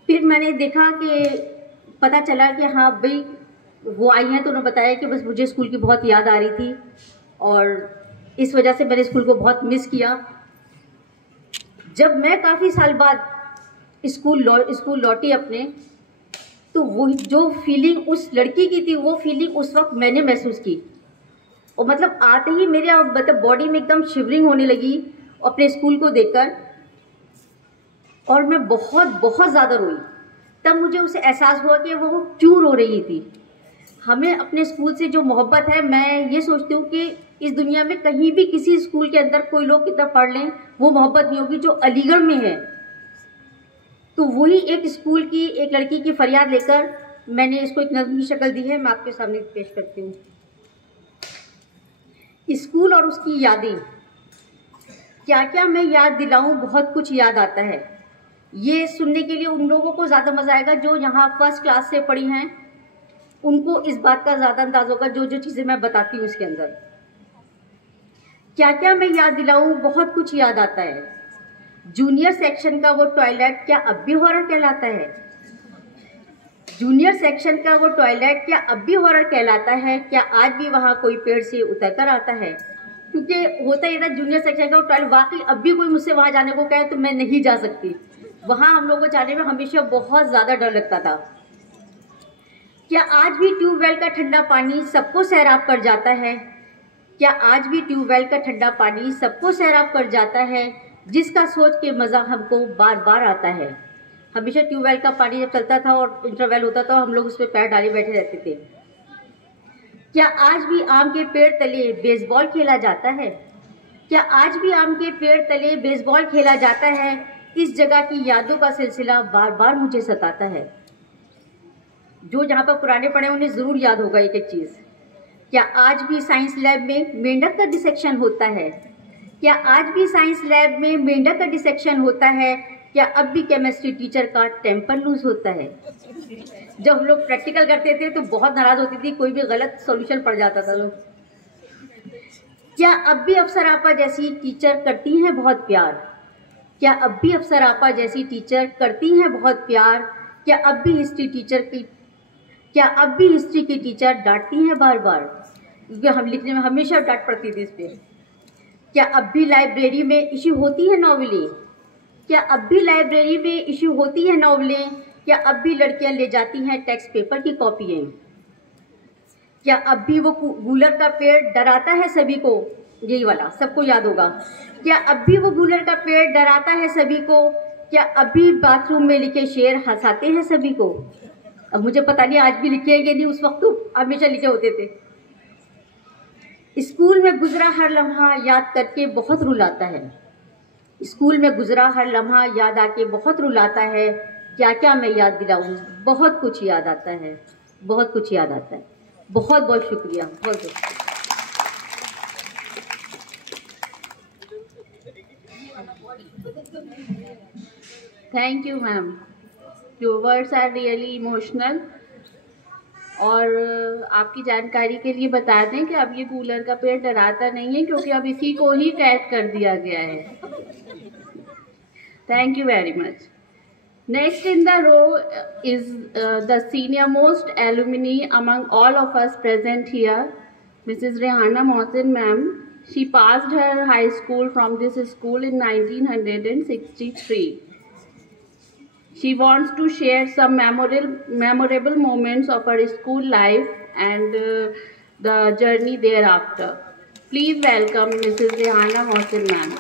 फिर मैंने देखा कि पता चला कि हाँ भाई वो आई हैं, तो उन्होंने बताया कि बस मुझे स्कूल की बहुत याद आ रही थी और इस वजह से मैंने स्कूल को बहुत मिस किया। जब मैं काफ़ी साल बाद स्कूल लौटी अपने, तो वो जो फीलिंग उस लड़की की थी, वो फीलिंग उस वक्त मैंने महसूस की। और मतलब आते ही मेरे मतलब बॉडी में एकदम शिवरिंग होने लगी अपने स्कूल को देखकर, और मैं बहुत ज़्यादा रोई। तब मुझे उसे एहसास हुआ कि वो क्यों रो रही थी। हमें अपने स्कूल से जो मोहब्बत है, मैं ये सोचती हूँ कि इस दुनिया में कहीं भी किसी स्कूल के अंदर कोई लोग कितना पढ़ लें, वो मोहब्बत नहीं होगी जो अलीगढ़ में है। तो वही एक स्कूल की एक लड़की की फरियाद लेकर मैंने इसको एक नज़्म की शक्ल दी है, मैं आपके सामने पेश करती हूँ। स्कूल और उसकी यादें, क्या क्या मैं याद दिलाऊं, बहुत कुछ याद आता है। ये सुनने के लिए उन लोगों को ज़्यादा मज़ा आएगा जो यहाँ फर्स्ट क्लास से पढ़ी हैं, उनको इस बात का ज़्यादा अंदाज़ होगा जो जो चीज़ें मैं बताती हूँ इसके अंदर। क्या क्या मैं याद दिलाऊं, बहुत कुछ याद आता है। जूनियर सेक्शन का वो टॉयलेट क्या अब भी हॉरर कहलाता है? जूनियर सेक्शन का वो टॉयलेट क्या अब भी हॉरर कहलाता है? क्या आज भी वहाँ कोई पेड़ से उतर कर आता है? क्योंकि होता ही था जूनियर सेक्शन का वो टॉयलेट, वाकई अब भी कोई मुझसे वहाँ जाने को कहे तो मैं नहीं जा सकती। वहाँ हम लोगों को जाने में हमेशा बहुत ज़्यादा डर लगता था। क्या आज भी ट्यूबवेल का ठंडा पानी सबको सैराब कर जाता है? क्या आज भी ट्यूबवेल का ठंडा पानी सबको सैराब कर जाता है, जिसका सोच के मज़ा हमको बार बार आता है? हमेशा ट्यूबवेल का पानी जब चलता था और इंटरवेल होता था, हम लोग उस पर पैर डाले बैठे रहते थे। क्या आज भी आम के पेड़ तले बेसबॉल खेला जाता है? क्या आज भी आम के पेड़ तले बेसबॉल खेला जाता है? इस जगह की यादों का सिलसिला बार बार मुझे सताता है। जो जहाँ पर पुराने पढ़े उन्हें ज़रूर याद होगा एक एक चीज़। क्या आज भी साइंस लैब में मेंढक का डिसेक्शन होता है? क्या आज भी साइंस लैब में मेंढक का डिसेक्शन होता है? क्या अब भी केमिस्ट्री टीचर का टेम्पर लूज होता है? जब हम लोग प्रैक्टिकल करते थे तो बहुत नाराज़ होती थी, कोई भी गलत सॉल्यूशन पड़ जाता था लोग। क्या अब भी अफसर आपा जैसी टीचर करती हैं बहुत प्यार? क्या अब भी अफसर आपा जैसी टीचर करती हैं बहुत प्यार? क्या अब भी हिस्ट्री की टीचर डांटती हैं बार बार? क्योंकि हम लिखने में हमेशा डांट पड़ती थी इस पर। क्या अब भी लाइब्रेरी में इशू होती है नॉवेलें? क्या अब भी लाइब्रेरी में इशू होती है नॉवेलें? क्या अब भी लड़कियां ले जाती हैं टेक्स्ट पेपर की कॉपियाँ? क्या अब भी वो गूलर का पेड़ डराता है सभी को? यही वाला सबको याद होगा। क्या अब भी वो गूलर का पेड़ डराता है सभी को? क्या अब भी बाथरूम में लिखे शेर हंसाते हैं सभी को? अब मुझे पता नहीं आज भी लिखे हैं कि नहीं, उस वक्त तो हमेशा लिखे होते थे। स्कूल में गुजरा हर लम्हा याद करके बहुत रुलाता है। स्कूल में गुजरा हर लम्हा याद आके बहुत रुलाता है। क्या क्या मैं याद दिलाऊं, बहुत कुछ याद आता है, बहुत कुछ याद आता है। बहुत बहुत शुक्रिया, बहुत बहुत। Thank you ma'am, your words are really emotional. और आपकी जानकारी के लिए बता दें कि अब ये कूलर का पेड़ डराता नहीं है, क्योंकि अब इसी को ही कैद कर दिया गया है। Thank you very much. Next in the row is the senior most alumni among all of us present here, Mrs. Rehana Mohsin ma'am. She passed her high school from this school in 1963. She wants to share some memorable moments of her school life and the journey thereafter. Please welcome Mrs. Rehana Mohsin ma'am.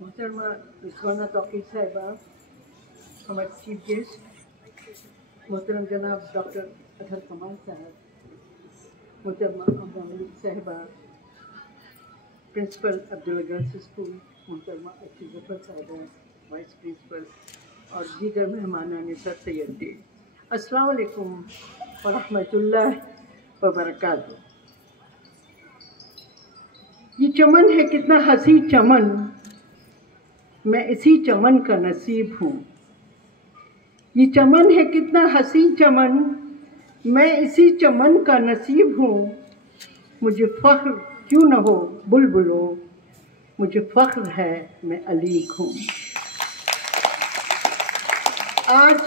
मोहतरमा रिजवाना तौकीर साहिबा, हमारे chief guest मोहतरम जनाब doctor Azhar कमाल साहब, मोहतरमा अम्मा मलिक साहिबा, प्रिंसिपल अब्दुल गर्ल्स स्कूल, मोहतरमा अच्छी जफर साहिबा, वाइस प्रिंसिपल और दीगर मेहमानान सर सैयद डे, अस्सलाम वालेकुम व रहमतुल्लाह व बरकातहू। ये चमन है कितना हसी चमन, मैं इसी चमन का नसीब हूँ। ये चमन है कितना हसी चमन, मैं इसी चमन का नसीब हूँ। मुझे फ़ख्र क्यों न हो बुलबुलो, मुझे फ़ख्र है मैं अलीक हूँ। आज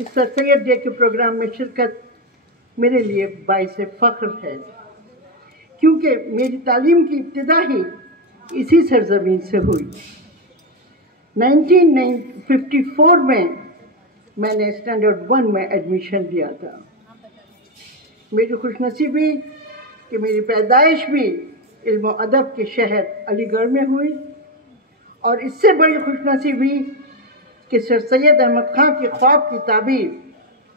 इस सर सैयद डे के प्रोग्राम में शिरकत मेरे लिए बाइस फ़ख्र है, क्योंकि मेरी तालीम की इब्तिदा ही इसी सरज़मीन से हुई। 1954 में मैंने स्टैंडर्ड 1 में एडमिशन लिया था। मेरी खुशनसीबी कि मेरी पैदाइश भी इल्म अदब के शहर अलीगढ़ में हुई, और इससे बड़ी खुशनसीबी कि सर सैयद अहमद खान के ख्वाब की ताबीर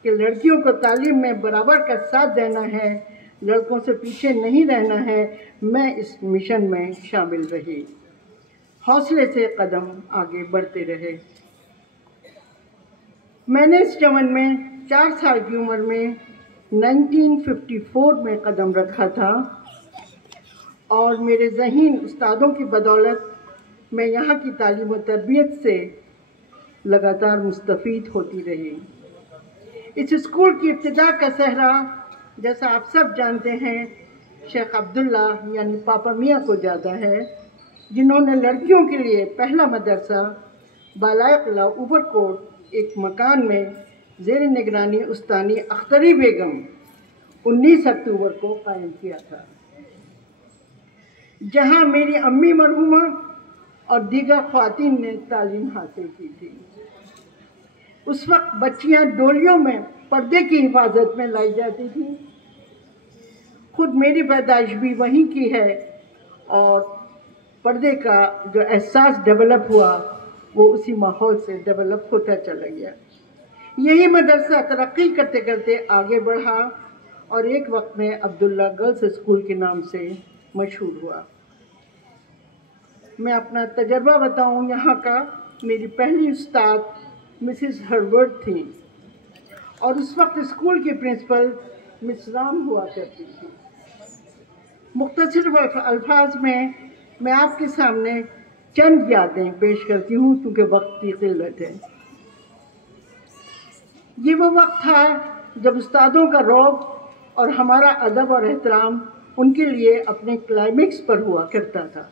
कि लड़कियों को तालीम में बराबर का साथ देना है, लड़कों से पीछे नहीं रहना है, मैं इस मिशन में शामिल रही। हौसले से कदम आगे बढ़ते रहे। मैंने इस चमन में 4 साल की उम्र में 1954 में कदम रखा था, और मेरे ज़हीन उस्तादों की बदौलत मैं यहाँ की तालीम और तरबियत से लगातार मुस्तफ़ीद होती रही। इस स्कूल की इब्तिदा का सहरा, जैसा आप सब जानते हैं, शेख अब्दुल्ला यानी पापा मियाँ को जाता है, जिन्होंने लड़कियों के लिए पहला मदरसा बालाए किला ऊपरकोट एक मकान में ज़ेर निगरानी उस्तानी अख्तरी बेगम 19 अक्टूबर को कायम किया था, जहाँ मेरी अम्मी मरहुमा और दीगर ख्वातीन ने तालीम हासिल की थी। उस वक्त बच्चियां डोलियों में पर्दे की हिफाजत में लाई जाती थी। खुद मेरी पैदाइश भी वहीं की है, और पर्दे का जो एहसास डेवलप हुआ वो उसी माहौल से डेवलप होता चला गया। यही मदरसा तरक्की करते करते आगे बढ़ा और एक वक्त में अब्दुल्ला गर्ल्स स्कूल के नाम से मशहूर हुआ। मैं अपना तजर्बा बताऊं यहाँ का, मेरी पहली उस्ताद मिसिस हर्बर्ट थी, और उस वक्त स्कूल की प्रिंसिपल मिस राम हुआ करती थी। मुख्तसर अल्फाज में मैं आपके सामने चंद यादें पेश करती हूँ, क्योंकि वक्त की किल्लत है। ये वो वक्त था जब उस्तादों का रौब और हमारा अदब और एहतराम उनके लिए अपने क्लाइमेक्स पर हुआ करता था।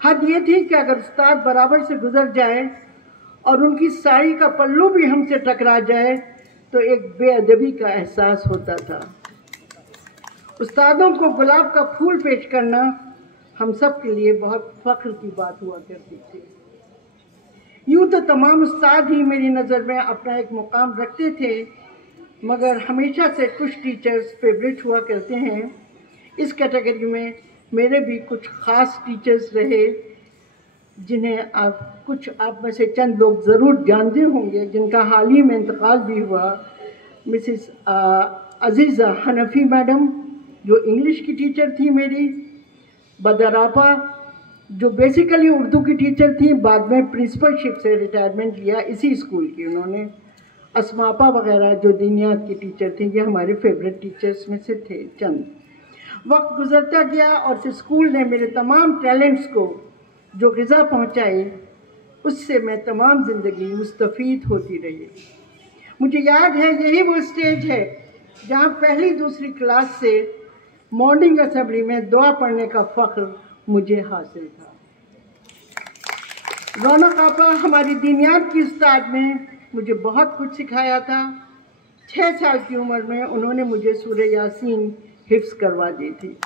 हद ये थी कि अगर उस्ताद बराबर से गुजर जाए और उनकी साड़ी का पल्लू भी हमसे टकरा जाए तो एक बेअदबी का एहसास होता था। उस्तादों को गुलाब का फूल पेश करना हम सब के लिए बहुत फख्र की बात हुआ करती थी। यूँ तो तमाम उस्ताद ही मेरी नज़र में अपना एक मुकाम रखते थे, मगर हमेशा से कुछ टीचर्स फेवरेट हुआ करते हैं। इस कैटेगरी में मेरे भी कुछ ख़ास टीचर्स रहे, जिन्हें आप में से चंद लोग ज़रूर जानते होंगे, जिनका हाल ही में इंतकाल भी हुआ। मिसिस अजीज़ा हनफी मैडम, जो इंग्लिश की टीचर थी मेरी। बदरापा, जो बेसिकली उर्दू की टीचर थी, बाद में प्रिंसिपलशिप से रिटायरमेंट लिया इसी स्कूल की उन्होंने। असमापा वगैरह जो दीनियात की टीचर थी, ये हमारे फेवरेट टीचर्स में से थे चंद। वक्त गुजरता गया और इस स्कूल ने मेरे तमाम टैलेंट्स को जो ग़िज़ा पहुंचाई, उससे मैं तमाम ज़िंदगी मुस्तफ़ीद होती रही। मुझे याद है यही वो स्टेज है जहां पहली दूसरी क्लास से मॉर्निंग असेंबली में दुआ पढ़ने का फ़ख्र मुझे हासिल था। रौनक आपा, हमारी दीनियात की उस्ताद ने मुझे बहुत कुछ सिखाया था। 6 साल की उम्र में उन्होंने मुझे सूरह यासीन हिफ्ज़ करवा दी थी।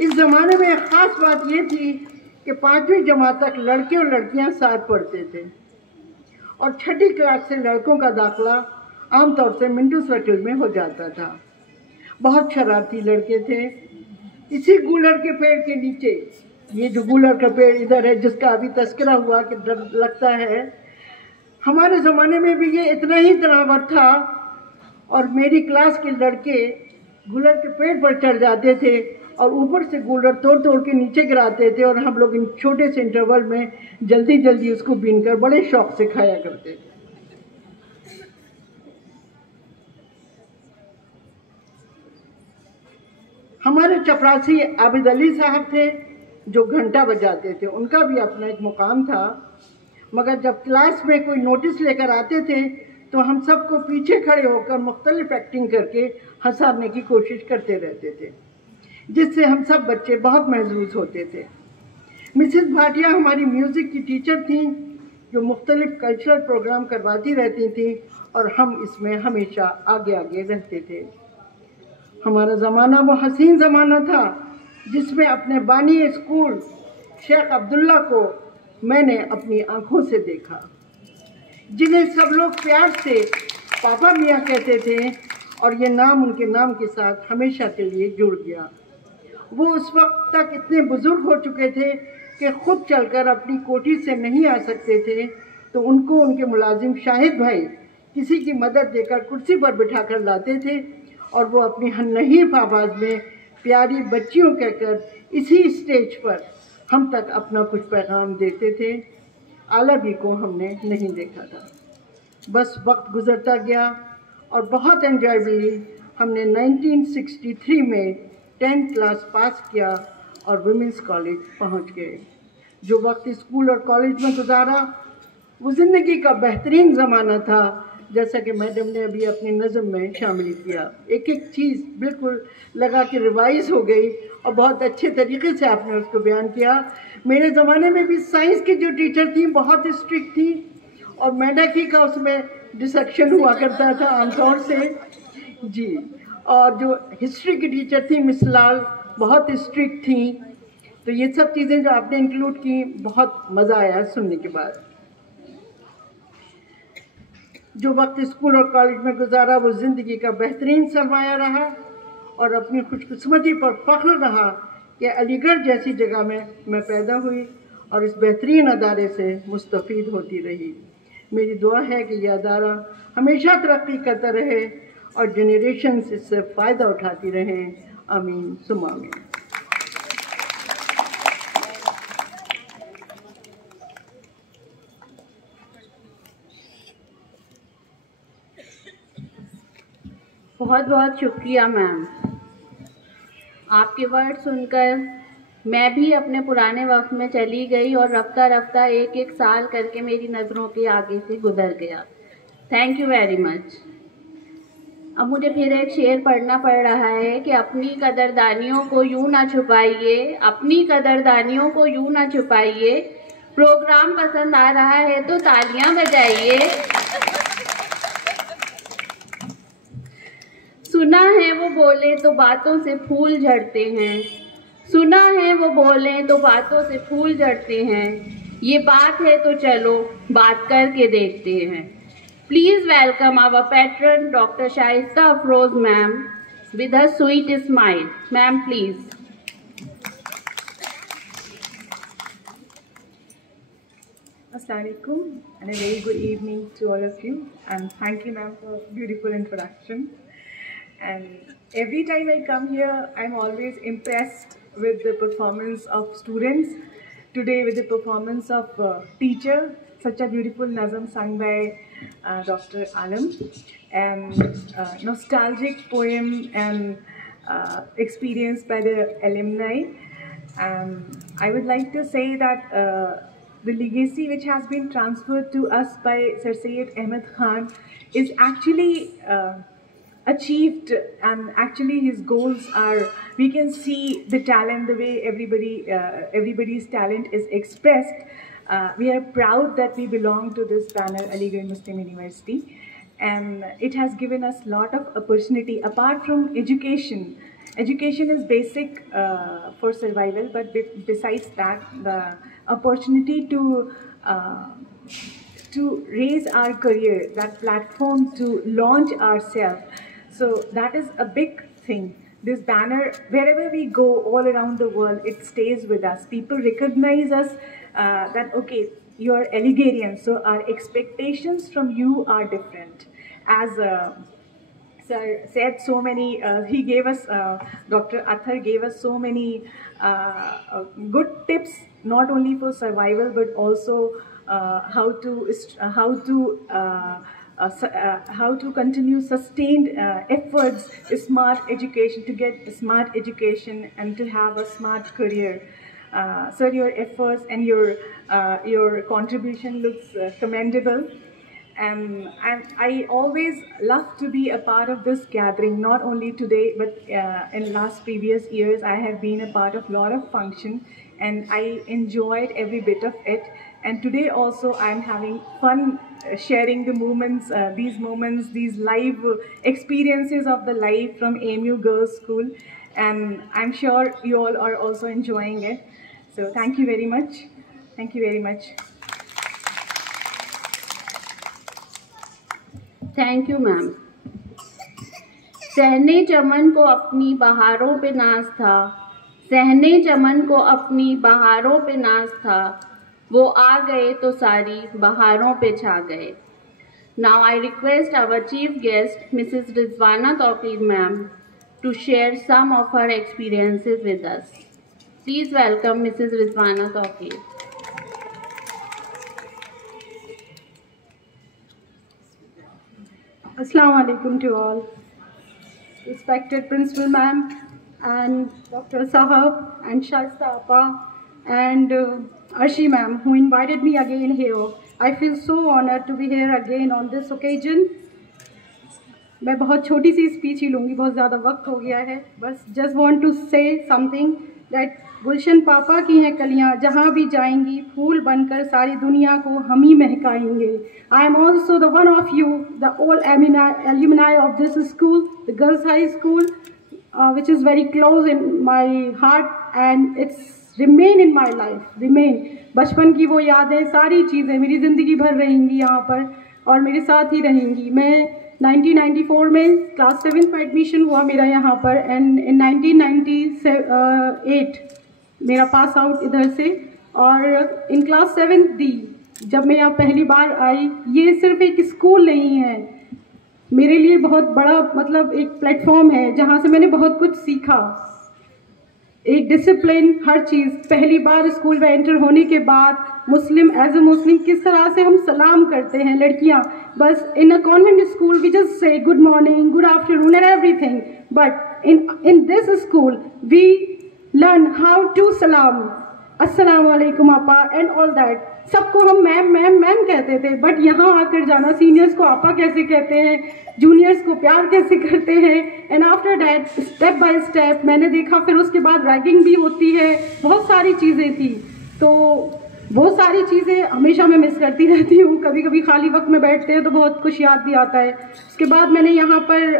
इस ज़माने में एक ख़ास बात ये थी कि 5वीं जमात तक लड़के और लड़कियां साथ पढ़ते थे, और 6ठी क्लास से लड़कों का दाखिला आमतौर से मिंटू सर्कल में हो जाता था। बहुत शरारती लड़के थे। इसी गूलर के पेड़ के नीचे, ये जो गूलर का पेड़ इधर है जिसका अभी तस्करा हुआ कि डर लगता है, हमारे ज़माने में भी ये इतना ही तनावर था, और मेरी क्लास के लड़के गूलर के पेड़ पर चढ़ जाते थे और ऊपर से गूलर तोड़ तोड़ के नीचे गिराते थे, और हम लोग इन छोटे से इंटरवल में जल्दी जल्दी उसको बीनकर बड़े शौक से खाया करते थे। हमारे चपरासी आबिद अली साहब थे जो घंटा बजाते थे, उनका भी अपना एक मुकाम था, मगर जब क्लास में कोई नोटिस लेकर आते थे तो हम सबको पीछे खड़े होकर मुख्तलिफ एक्टिंग करके हंसाने की कोशिश करते रहते थे, जिससे हम सब बच्चे बहुत महजूज होते थे। मिसेस भाटिया हमारी म्यूज़िक की टीचर थीं, जो मुख्तलिफ कल्चरल प्रोग्राम करवाती रहती थीं, और हम इसमें हमेशा आगे आगे रहते थे। हमारा ज़माना वो हसीन ज़माना था जिसमें अपने बानी स्कूल शेख अब्दुल्ला को मैंने अपनी आँखों से देखा। जिन्हें सब लोग प्यार से पापा मियाँ कहते थे, और ये नाम उनके नाम के साथ हमेशा के लिए जुड़ गया। वो उस वक्त तक इतने बुजुर्ग हो चुके थे कि खुद चलकर अपनी कोठी से नहीं आ सकते थे, तो उनको उनके मुलाजिम शाहिद भाई किसी की मदद देकर कुर्सी पर बिठाकर लाते थे, और वो अपनी हन्नहीफ आवाज़ में प्यारी बच्चियों कहकर इसी स्टेज पर हम तक अपना कुछ पैगाम देते थे। आलवी को हमने नहीं देखा था। बस वक्त गुजरता गया और बहुत एंजॉयबली हमने 1963 में 10th क्लास पास किया और वुमेंस कॉलेज पहुंच गए। जो वक्त स्कूल और कॉलेज में गुजारा वो ज़िंदगी का बेहतरीन ज़माना था, जैसा कि मैडम ने अभी अपनी नज़म में शामिल किया। एक एक चीज़ बिल्कुल लगा कि रिवाइज़ हो गई और बहुत अच्छे तरीके से आपने उसको बयान किया। मेरे ज़माने में भी साइंस की जो टीचर थी बहुत स्ट्रिक्ट थी, और मैडाकी का उसमें डिसेक्शन हुआ करता था आमतौर से जी। और जो हिस्ट्री की टीचर थी मिस लाल, बहुत स्ट्रिक्ट थी। तो ये सब चीज़ें जो आपने इंक्लूड की, बहुत मज़ा आया सुनने के बाद। जो वक्त स्कूल और कॉलेज में गुजारा वो ज़िंदगी का बेहतरीन सरमाया रहा, और अपनी खुशकिस्मती पर फख्र रहा कि अलीगढ़ जैसी जगह में मैं पैदा हुई और इस बेहतरीन अदारे से मुस्तफ़ीद होती रही। मेरी दुआ है कि यह अदारा हमेशा तरक्की करता रहे और जनरेशन्स इससे फ़ायदा उठाती रहें। आमीन सुम्मा आमीन। बहुत बहुत शुक्रिया मैम। आपके वर्ड सुनकर मैं भी अपने पुराने वक्त में चली गई और रफ्ता रफ्ता एक एक साल करके मेरी नज़रों के आगे से गुजर गया। Thank you very much. अब मुझे फिर एक शेर पढ़ना पड़ रहा है कि अपनी कदरदानियों को यूं ना छुपाइए, अपनी कदरदानियों को यूं ना छुपाइए, प्रोग्राम पसंद आ रहा है तो तालियां बजाइए। सुना है वो बोले तो बातों से फूल झड़ते हैं, सुना है वो बोले तो बातों से फूल झड़ते हैं, ये बात है तो चलो बात करके देखते हैं। Please welcome our patron doctor Shaista Afroz ma'am with her sweet smile. Ma'am please. Assalamualaikum and a very good evening to all of you, and thank you ma'am for a beautiful introduction. And every time I come here I'm always impressed with the performance of students. Today with the performance of teacher, such a beautiful nazam sung by Dr. Alam, and nostalgic poem and experience by the alumni. I would like to say that the legacy which has been transferred to us by Sir Syed Ahmed Khan is actually achieved, and actually his goals are, we can see the talent, the way everybody's talent is expressed. We are proud that we belong to this banner Aligarh Muslim University, and it has given us lot of opportunity apart from education. Education is basic for survival, but besides that, the opportunity to raise our career, that platform to launch ourselves. So that is a big thing. This banner, wherever we go all around the world, it stays with us. People recognize us that, okay, you are Aligarhian, so our expectations from you are different. As Sir said so many, he gave us, Dr. Athar gave us so many good tips, not only for survival, but also how to continue sustained efforts, smart education, to get smart education and to have a smart career. Sir, your efforts and your contribution looks commendable. And I always love to be a part of this gathering, not only today, but in last previous years, I have been a part of lot of function, and I enjoyed every bit of it. And today also, I'm having fun sharing the moments, these live experiences of the life from AMU Girls School, and I'm sure you all are also enjoying it. So thank you very much. Thank you very much. Thank you ma'am. सहने चमन को अपनी बहारों पे नाज था, सहने चमन को अपनी बहारों पे नाज था, वो आ गए तो सारी बहारों पे छा गए। Now I request our chief guest, Mrs. Rizwana Tawqir ma'am, to share some of her experiences with us. Please welcome Mrs. Rizwana Tawqir. Assalamu alaikum to all. Respected Principal ma'am and Dr. Sahab and Shaista Appa and Arshi ma'am who invited me again here. I feel so honored to be here again on this occasion. मैं बहुत छोटी सी speech ही लूँगी, बहुत ज़्यादा वक्त हो गया है। बस just want to say something that Gulshan पापा की हैं कलियाँ, जहाँ भी जाएंगी फूल बनकर सारी दुनिया को हम ही महकाएंगे। I am also the one of you, the all alumni of this school, the girls high school, which is very close in my heart and it's remain in my life, remain। बचपन की वो यादें, सारी चीज़ें मेरी ज़िंदगी भर रहेंगी यहाँ पर और मेरे साथ ही रहेंगी। मैं 1994 में क्लास 7 में एडमिशन हुआ मेरा यहाँ पर एंड इन 1998 मेरा पास आउट इधर से और इन क्लास 7 दी जब मैं यहाँ पहली बार आई। ये सिर्फ एक स्कूल नहीं है, मेरे लिए बहुत बड़ा मतलब एक प्लेटफॉर्म है जहाँ से मैंने बहुत कुछ सीखा। एक डिसिप्लिन, हर चीज़। पहली बार स्कूल में एंटर होने के बाद मुस्लिम एज ए मुस्लिम किस तरह से हम सलाम करते हैं लड़कियां, बस in a convent school we just say good morning, good afternoon and everything, but in this school we learn how to सलाम, अस्सलाम वालेकुम आपा एंड ऑल दैट। सबको हम मैम मैम मैम कहते थे, बट यहाँ आकर जाना सीनियर्स को आपा कैसे कहते हैं, जूनियर्स को प्यार कैसे करते हैं। And after that step by step मैंने देखा, फिर उसके बाद रैगिंग भी होती है, बहुत सारी चीज़ें थी। तो वो सारी चीज़ें हमेशा मैं मिस करती रहती हूँ। कभी कभी खाली वक्त में बैठते हैं तो बहुत कुछ याद भी आता है। उसके बाद मैंने यहाँ पर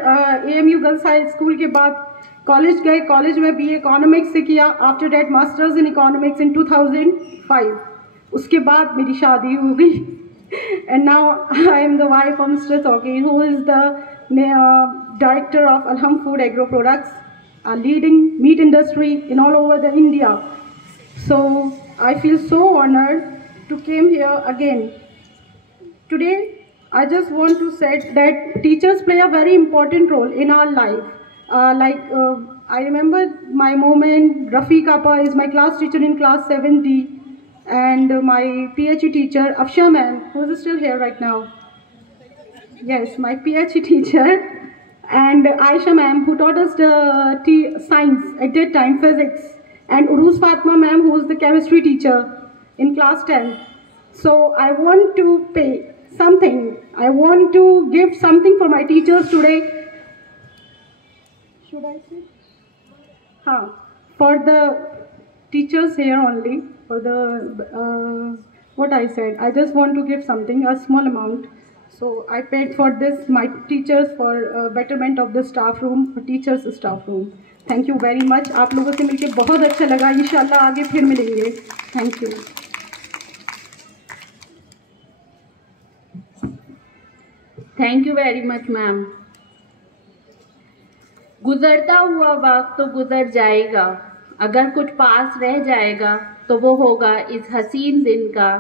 AMU गर्ल्स हाई स्कूल के बाद कॉलेज गए, कॉलेज में BA इकोनॉमिक्स से किया। After that masters in economics in 2005। उसके बाद मेरी शादी हो गई and now I am the wife of mister Tauqeer who is the director of Alham food agro products, a leading meat industry in all over the India. So I feel so honored to came here again. Today I just want to say that teachers play a very important role in our life. I remember my moment, Rafiq Appa is my class teacher in class 7D and my PhD teacher Afsha ma'am who is still here right now. Yes, my PhD teacher and Aisha ma'am who taught us the science at that time, physics, and Uruz Fatma ma'am who is the chemistry teacher in class 10. So I want to pay something, I want to give something for my teachers today. Should I say? For the teachers here only, for the what I said, I just want to give something, a small amount. So I paid for this, my teachers, for betterment of the staff room, teachers staff room. Thank you very much. आप लोगों से मिलके बहुत अच्छा लगा। इंशाल्लाह आगे फिर मिलेंगे। Thank you. Thank you very much ma'am. गुजरता हुआ वक्त तो गुजर जाएगा, अगर कुछ पास रह जाएगा तो वो होगा इस हसीन दिन का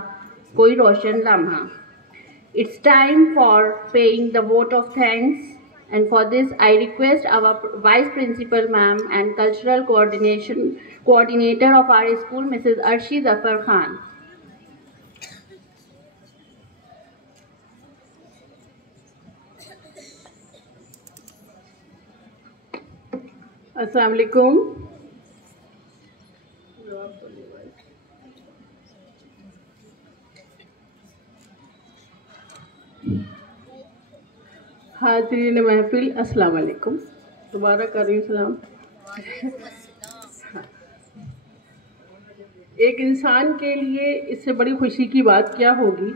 कोई रोशन लम्हा। It's time for paying the vote of thanks, and for this I request our Vice Principal ma'am and Cultural Coordinator of our school, Mrs. Arshi Zafar Khan. अस्सलाम वालेकुम। हाज़रीन महफिल, अस्सलाम वालेकुम। दोबारा कर रही हूँ सलाम। एक इंसान के लिए इससे बड़ी खुशी की बात क्या होगी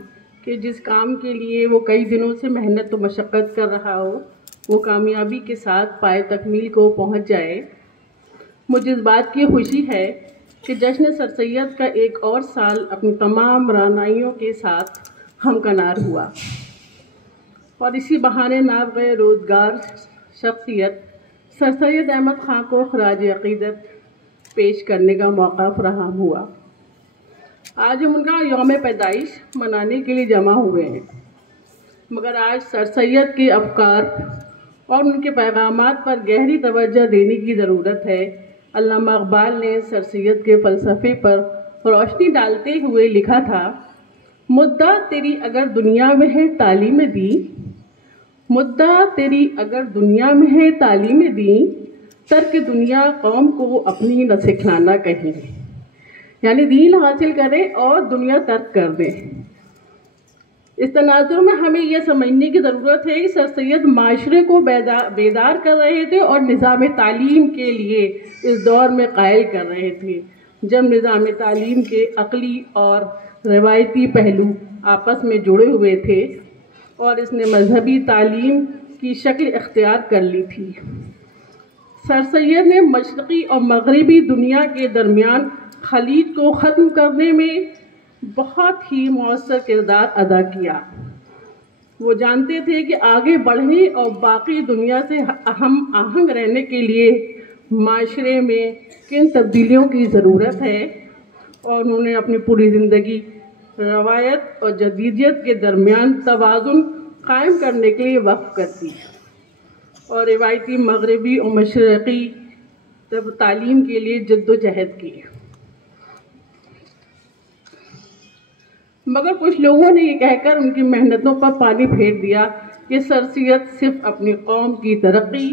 कि जिस काम के लिए वो कई दिनों से मेहनत और मशक्क़त कर रहा हो वो कामयाबी के साथ पाए तकमील को पहुंच जाए। मुझे इस बात की खुशी है कि जश्न सर सैयद का एक और साल अपनी तमाम रानाइयों के साथ हमकनार हुआ और इसी बहाने नाबग़े रोज़गार शख्सियत सर सैयद अहमद ख़ान को ख़राज अक़ीदत पेश करने का मौका फराहम हुआ। आज हम उनका यौम पैदाइश मनाने के लिए जमा हुए हैं, मगर आज सर सैयद के अफ़कार और उनके पैगामात पर गहरी तवज्जो देने की ज़रूरत है। अल्लामा इक़बाल ने सर सैयद के फ़लसफ़े पर रोशनी डालते हुए लिखा था, मुद्दा तेरी अगर दुनिया में है तालीम दी, मुद्दा तेरी अगर दुनिया में है तालीम दी, तर्क दुनिया कौम को अपनी न सिखलाना कहीं। यानी दीन हासिल करें और दुनिया तर्क कर दें। इस तनाजुर में हमें यह समझने की ज़रूरत है कि सर सैयद माशरे को बेदार कर रहे थे और निज़ाम तालीम के लिए इस दौर में कायल कर रहे थे, जब निज़ाम तालीम के अक़ली और रवायती पहलू आपस में जुड़े हुए थे और इसने मजहबी तालीम की शक्ल इख्तियार कर ली थी। सर सैयद ने मशरक़ी और मगरबी दुनिया के दरमियान खलीज को ख़त्म करने में बहुत ही मौसर किरदार अदा किया। वो जानते थे कि आगे बढ़ने और बाकी दुनिया से हम आहंग रहने के लिए माशरे में किन तब्दीलियों की ज़रूरत है, और उन्होंने अपनी पूरी ज़िंदगी रवायत और जदीदियत के दरमियान तवाज़ुन कायम करने के लिए वक्फ कर दी और रिवायती मगरबी और मशरक़ी तालीम के लिए जद्दोजहद की। मगर कुछ लोगों ने ये कहकर उनकी मेहनतों पर पानी फेर दिया कि सर सैयद सिर्फ अपनी कौम की तरक्की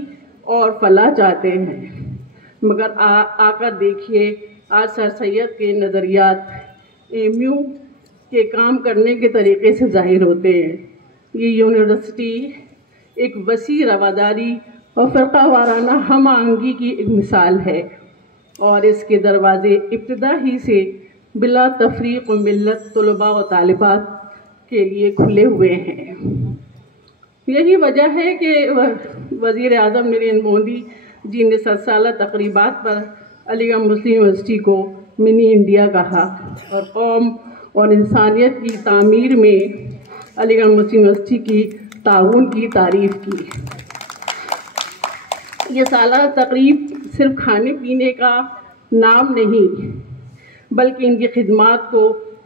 और फलाह चाहते हैं। मगर आकर देखिए, आज सर सैयद के नज़रियात एमयू के काम करने के तरीक़े से ज़ाहिर होते हैं। ये यूनिवर्सिटी एक वसी रवादारी और फ़िरक़ा वाराना हम आहंगी की एक मिसाल है और इसके दरवाज़े इब्तिदा ही से बिला तफरीक़ मिल्लत तलबा व तालिबात के लिए खुले हुए हैं। यही वजह है कि वज़ीर आज़म नरेंद्र मोदी जी ने 7 साला तक़रीबात पर अलीगढ़ मुस्लिम यूनिवर्सिटी को मिनी इंडिया कहा और कौम और इंसानियत की तामीर में अलीगढ़ मुस्लिम यूनिवर्सिटी की ताउन की तारीफ़ की। ये सालाना तकरीब सिर्फ खाने पीने का नाम नहीं, बल्कि इनकी खिदमात को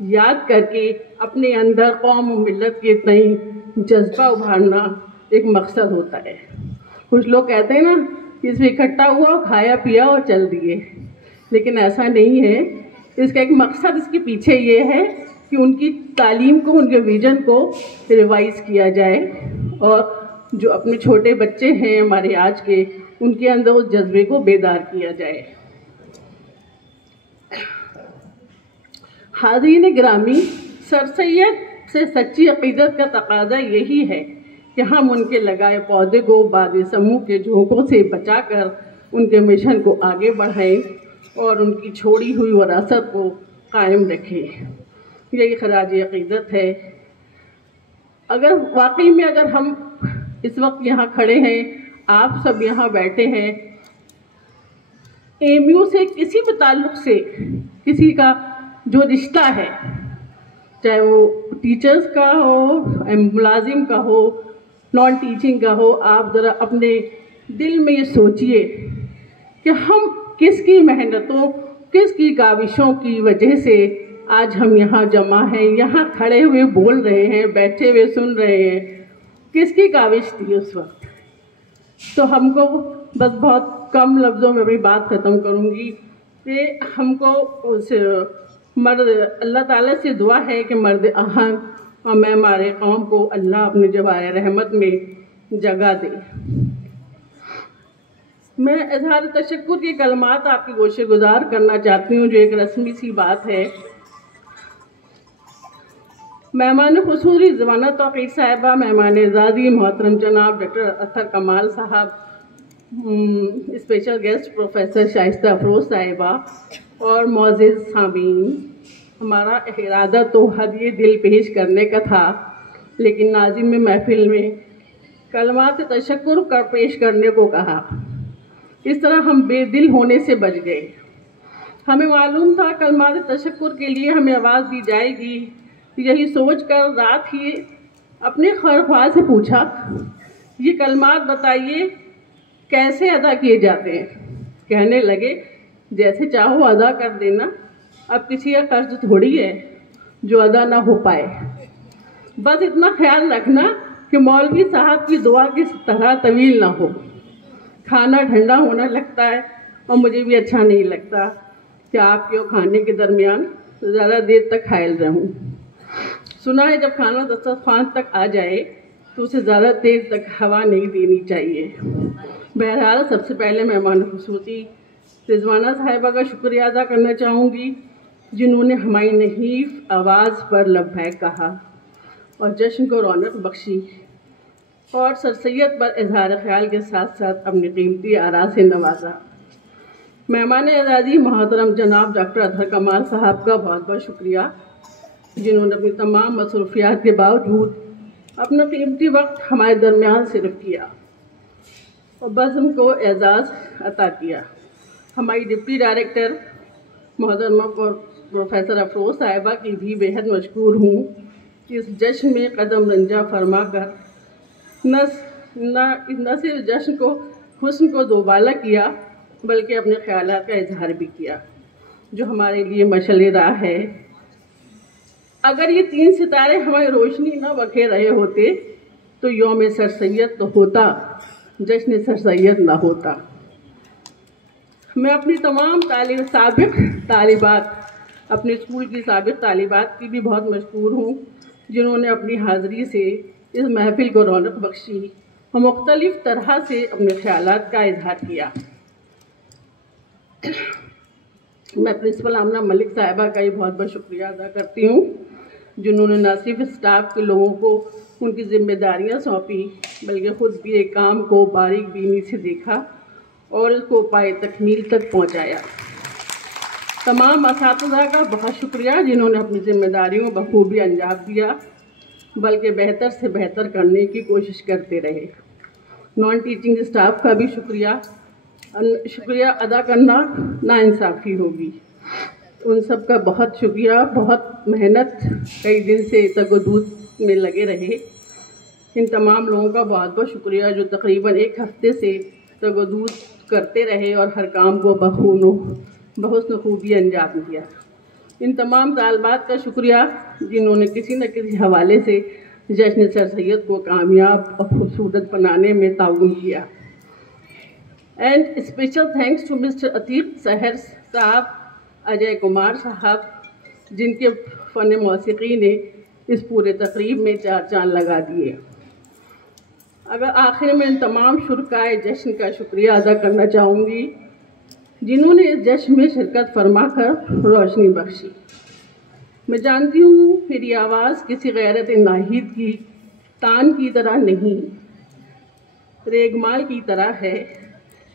याद करके अपने अंदर कौम और मिल्लत के तई जज्बा उभारना एक मकसद होता है। कुछ लोग कहते हैं ना, इसमें इकट्ठा हुआ, खाया पिया और चल दिए, लेकिन ऐसा नहीं है। इसका एक मकसद इसके पीछे ये है कि उनकी तालीम को, उनके विजन को रिवाइज़ किया जाए और जो अपने छोटे बच्चे हैं हमारे आज के, उनके अंदर उस जज्बे को बेदार किया जाए। हाज़रीन गिरामी, सर सैयद से सच्ची अक़ीदत का तकाज़ा यही है कि हम उनके लगाए पौधे को बाद समूह के झोंकों से बचाकर उनके मिशन को आगे बढ़ाएं और उनकी छोड़ी हुई विरासत को कायम रखें। यही ख़राज अक़ीदत है। अगर वाकई में अगर हम इस वक्त यहाँ खड़े हैं, आप सब यहाँ बैठे हैं, एमयू से किसी भी ताल्लुक़ से किसी का जो रिश्ता है, चाहे वो टीचर्स का हो, मुलाजिम का हो, नॉन टीचिंग का हो, आप ज़रा अपने दिल में ये सोचिए कि हम किसकी मेहनतों, किसकी काविशों की वजह से आज हम यहाँ जमा हैं, यहाँ खड़े हुए बोल रहे हैं, बैठे हुए सुन रहे हैं। किसकी काविश थी उस वक्त? तो हमको बस बहुत कम लफ्ज़ों में अपनी बात ख़त्म करूँगी कि हमको उस मर्द, अल्लाह ताला से दुआ है कि मर्द आहंग और मैं हमारे कौम को अल्लाह अपने जवार रहमत में जगह दे। मैं इज़हार तशक्कुर के कलमात आपकी गोशे गुजार करना चाहती हूँ, जो एक रस्मी सी बात है। मेहमान खुसूस ज़माना तौक़ीर साहिबा, मेहमान एज़ाज़ी मोहतरम जनाब डॉक्टर अतर कमाल साहब, special guest professor Shaista Afroz साहिबा और मौज़िज़ सामीन, हमारा इरादा तो हदिये दिल पेश करने का था, लेकिन नाज़िम में महफ़िल में कलमात तशक्कुर कर पेश करने को कहा। इस तरह हम बेदिल होने से बच गए। हमें मालूम था कलमात तशक्कुर के लिए हमें आवाज़ दी जाएगी। यही सोच कर रात ही अपने खरख्वाह से पूछा, ये कलमात बताइए कैसे अदा किए जाते हैं। कहने लगे, जैसे चाहो अदा कर देना, अब किसी का कर्ज थोड़ी है जो अदा ना हो पाए। बस इतना ख्याल रखना कि मौलवी साहब की दुआ की तरह तवील ना हो। खाना ठंडा होने लगता है और मुझे भी अच्छा नहीं लगता कि आपके और खाने के दरमियान ज़्यादा देर तक खायल रहूं। सुना है जब खाना दस्तरखान तक आ जाए तो उसे ज़्यादा देर तक हवा नहीं देनी चाहिए। बहरहाल सबसे पहले मेहमान खुसूसी रिजवाना साहिबा का शुक्रिया अदा करना चाहूँगी, जिन्होंने हमारी नहीफ आवाज़ पर लब्बैक कहा और जश्न को रौनक बख्शी और सर सैयद पर इजहार ख्याल के साथ साथ अपनी कीमती आरा से नवाजा। मेहमान एजाज़ी मोहतरम जनाब डॉक्टर अतहर कमाल साहब का बहुत बहुत शुक्रिया, जिन्होंने अपनी तमाम मसरूफियात के बावजूद अपना कीमती वक्त हमारे दरमियान सिर्फ किया और बज़्म को एजाज़ अता किया। हमारी डिप्टी डायरेक्टर मोहतरमा प्रोफेसर अफरोज़ साहिबा की भी बेहद मशकूर हूँ कि इस जश्न में कदम रंजा फरमा कर न सिर्फ जश्न को हुस्न को दोबाला किया बल्कि अपने ख्यालात का इजहार भी किया, जो हमारे लिए मशअल राह है। अगर ये 3 सितारे हमारी रोशनी न बखेर रहे होते तो यौम सर सैयद तो होता, जश्न सर सैयद ना होता। मैं अपनी तमाम साबिक तालिबात, अपने स्कूल की साबिक तालिबात की भी बहुत मशकूर हूँ, जिन्होंने अपनी हाज़िरी से इस महफिल को रौनक बख्शी और मुख्तलिफ़ तरह से अपने ख्यालात का इजहार किया। मैं प्रिंसिपल आमना मलिक साहिबा का ही बहुत बहुत शुक्रिया अदा करती हूँ, जिन्होंने न सिर्फ स्टाफ के लोगों को उनकी जिम्मेदारियाँ सौंपी बल्कि ख़ुद भी एक काम को बारीक बीनी से देखा और इसको पाए तकमील तक पहुँचाया। तमाम असातिज़ा का बहुत शुक्रिया, जिन्होंने अपनी जिम्मेदारियों बखूबी अंजाम दिया बल्कि बेहतर से बेहतर करने की कोशिश करते रहे। नॉन टीचिंग स्टाफ का भी शुक्रिया अदा करना नाइंसाफ़ी होगी। उन सब का बहुत शुक्रिया, बहुत मेहनत, कई दिन से तगदूद में लगे रहे। इन तमाम लोगों का बहुत बहुत शुक्रिया जो तकरीबन 1 हफ्ते से तगदूद करते रहे और हर काम को बहुत खूबी अंजाम दिया। इन तमाम तालबात का शुक्रिया जिन्होंने किसी न किसी हवाले से जश्न सर सैयद को कामयाब और खूबसूरत बनाने में ताउन किया। And special thanks to mister Atiq Sahar sahab, Ajay Kumar साहब, जिनके फ़न मौसीकी ने इस पूरे तकरीब में 4 चांद लगा दिए। अगर आखिर में इन तमाम शुरकाए जश्न का शुक्रिया अदा करना चाहूँगी, जिन्होंने इस जश्न में शिरकत फरमा कर रोशनी बख्शी। मैं जानती हूँ मेरी आवाज़ किसी गैरत नाहिद की तान की तरह नहीं, रेगमाल की तरह है।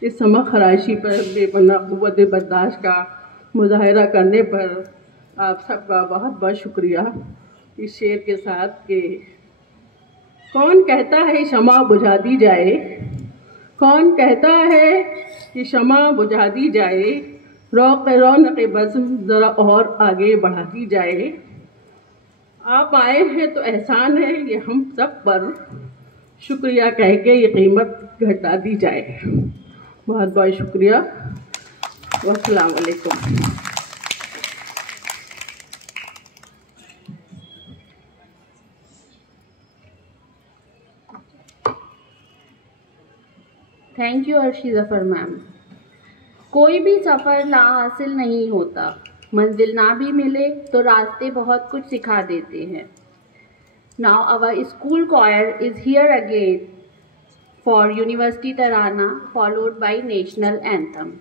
इस समा खराशी पर बेपनाह क़ुव्वत बर्दाश्त का मुज़ाहरा करने पर आप सबका बहुत बहुत शुक्रिया। इस शेर के साथ के कौन कहता है शमा बुझा दी जाए, कौन कहता है कि शमा बुझा दी जाए, रौनक़ बज़्म ज़रा और आगे बढ़ा दी जाए। आप आए हैं तो एहसान है ये हम सब पर, शुक्रिया कह के ये कीमत घटा दी जाए। बहुत बहुत शुक्रिया। अस्सलाम वालेकुम। Thank you Arshi Zafar ma'am. कोई भी सफ़र ला हासिल नहीं होता, मंजिल ना भी मिले तो रास्ते बहुत कुछ सिखा देते हैं। Now our school choir is here again for University Tarana, followed by National Anthem.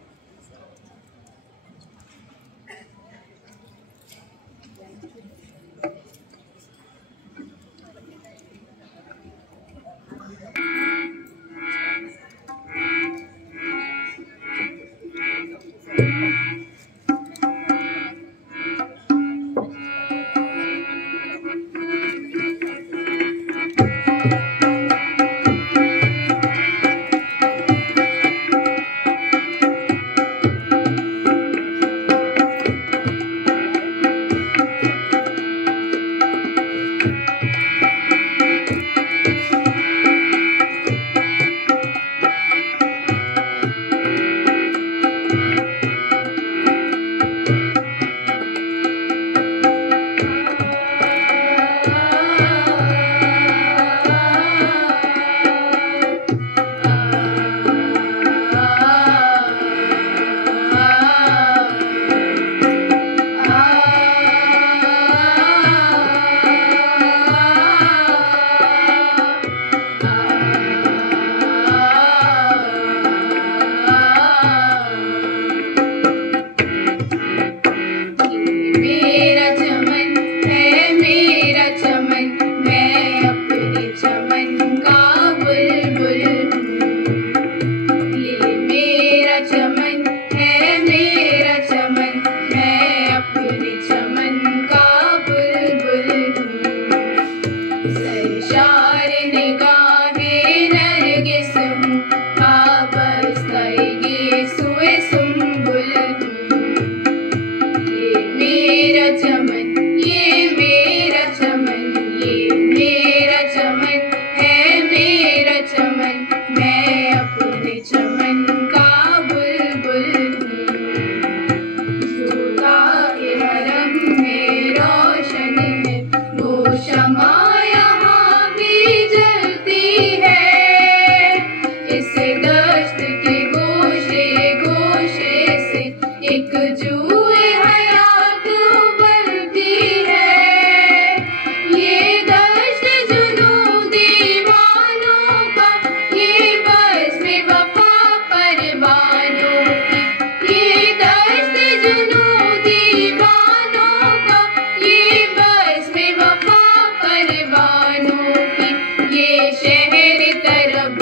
परवानों की, ये शहर तरब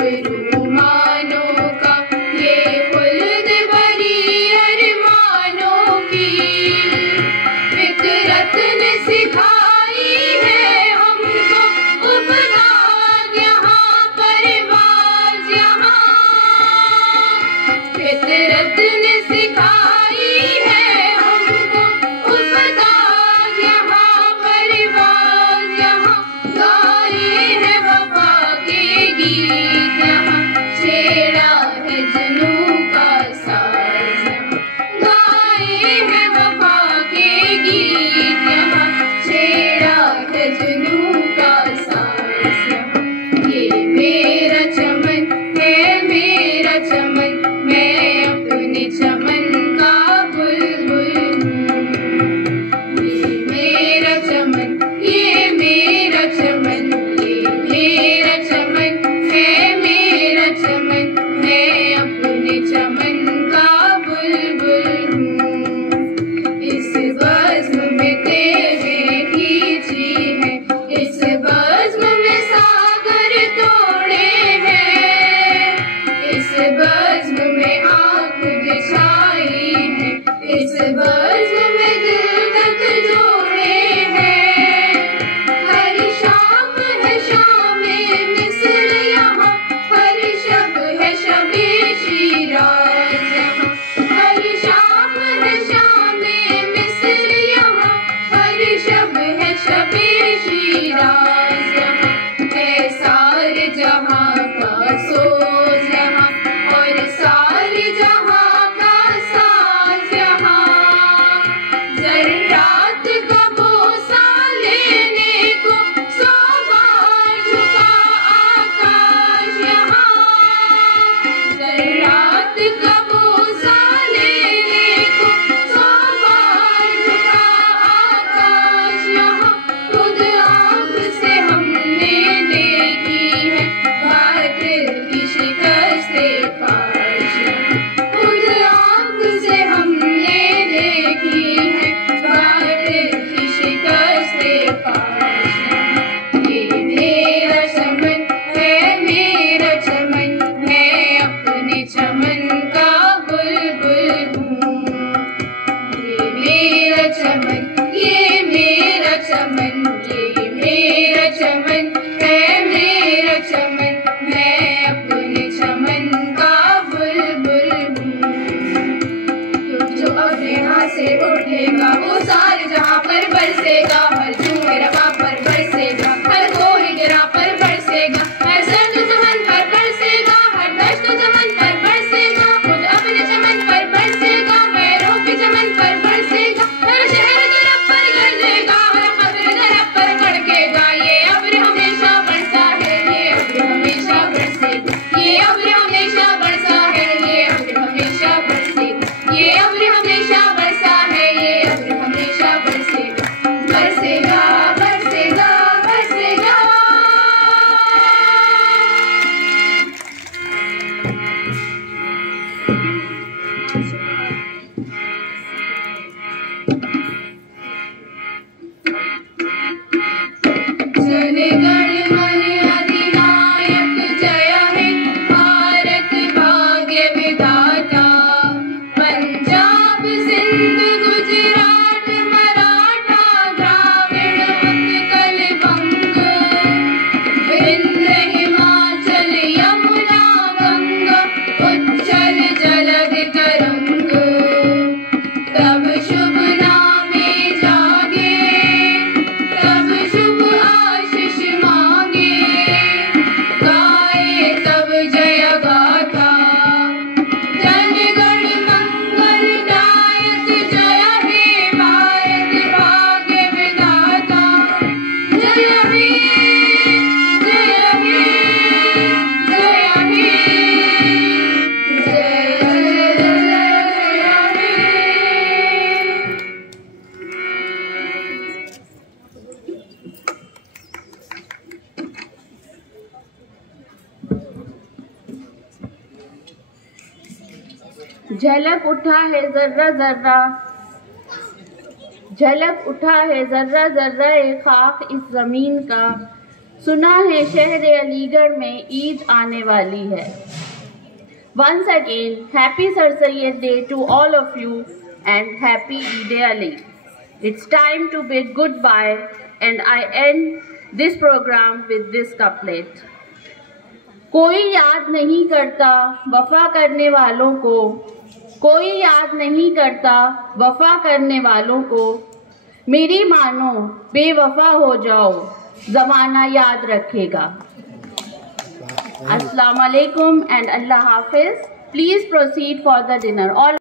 रूमानों का, ये खुल्द भरी अरमानों की। फितरत ने सिखाई है हमको उफराद यहाँ परवाज़ यहाँ, फितरत ने सिखाई है हमको उफराद यहाँ परवाज़ यहाँ। गाए हैं वफा के गीत यहाँ, छेड़ा है जुनूं का साज़ यहाँ। गाए हैं वफा के गीत यहाँ, छेड़ा है जुनूं का साज़ यहाँ। ये मेरा चमन है मेरा चमन, मैं अपने चमन का बुलबुल हूँ। ये मेरा चमन, ये मेरा चमन, ये मेरा चमन है मेरा चमन, मैं अपने चमन का बुलबुल हूँ। इस बज़्म में तेज़ें खींची है, इस बज़्म में सागर तोड़े हैं, इस बज़्म में आँख बिछाई है, इस बज़्म में दिल तक जोड़े हैं। हर शाम है शामे मिस्र यहाँ, हर शब है शबे शिराज़ यहाँ। हर शाम है शामे मिस्र यहाँ, हर शब है शबे शिराज़ यहाँ। है सारे जहाँ का सोज़ यहाँ, और सारे जहाँ का साज़ यहाँ। ज़र्रात का बोसा लेने को 100 बार झुका आकाश यहाँ। ज़र्रात का बोसा लेने को 100 बार झुका आकाश यहाँ। खुद आँख से हमने देखी है बातिल की शिकस्ते फाश यहाँ। खुद आँख से हमने देखी है बातिल की शिकस्ते फाश यहाँ। ये मेरा चमन है मेरा चमन, मैं अपने चमन का बुलबुल हूँ। ये मेरा चमन, ये मेरा चमन, ये मेरा चमन है मेरा चमन, मैं अपने चमन का बुलबुल हूँ। जो अब यहाँ से उठेगा वो सारे जहाँ पर बरसेगा, हर जुए रवा पर बरसेगा, हर कोई गिरा पर बरसेगा, हर सर्द चमन पर बरसेगा, हर दश्त चमन पर बरसेगा, खुद अपने चमन पर बरसेगा, पैरों के चमन पर बरसेगा, हर शहर तरफ पर गरजेगा, हर कब्र तरफ पर खड़केगा। ये अब्र हमेशा बरसा है, ये अब्र हमेशा बरसेगा, ये अब्र हमेशा बरसा है, ये अब्र हमेशा बरसेगा, ये अब्र हमेशा बरसा है, ये अब्र हमेशा बरसेगा, बरसेगा बरसेगा बरसेगा। जनगण मन अधिनायक जय हे भारत भाग्य विधाता। पंजाब सिंध गुजरात मराठा द्राविड़ उत्कल बंग, विंध्य हिमाचल यमुना गंगा, उच्चल जलधि तरंग। तब शुभ नामे जागे, तब शुभ आशीष मांगे, गाए तब जय गाथा। जनगण मंगल दायक जय हे भारत भाग्य विधाता। जय हे जय हे जय हे जय जय हे। झलक उठा है जर्रा जर्रा, झलक उठा है जर्रा जर्रा ए खाक इस जमीन का। सुना है शहर अलीगढ़ में ईद आने वाली है। Once again, happy Sir Sayyid Day to all of you and happy Eid Ali. It's time to bid goodbye and I end this program with this couplet. कोई याद नहीं करता वफा करने वालों को, कोई याद नहीं करता वफा करने वालों को, मेरी मानो बेवफा हो जाओ ज़माना याद रखेगा। अस्सलाम वालेकुम and Allah Hafiz. Please proceed for the dinner. All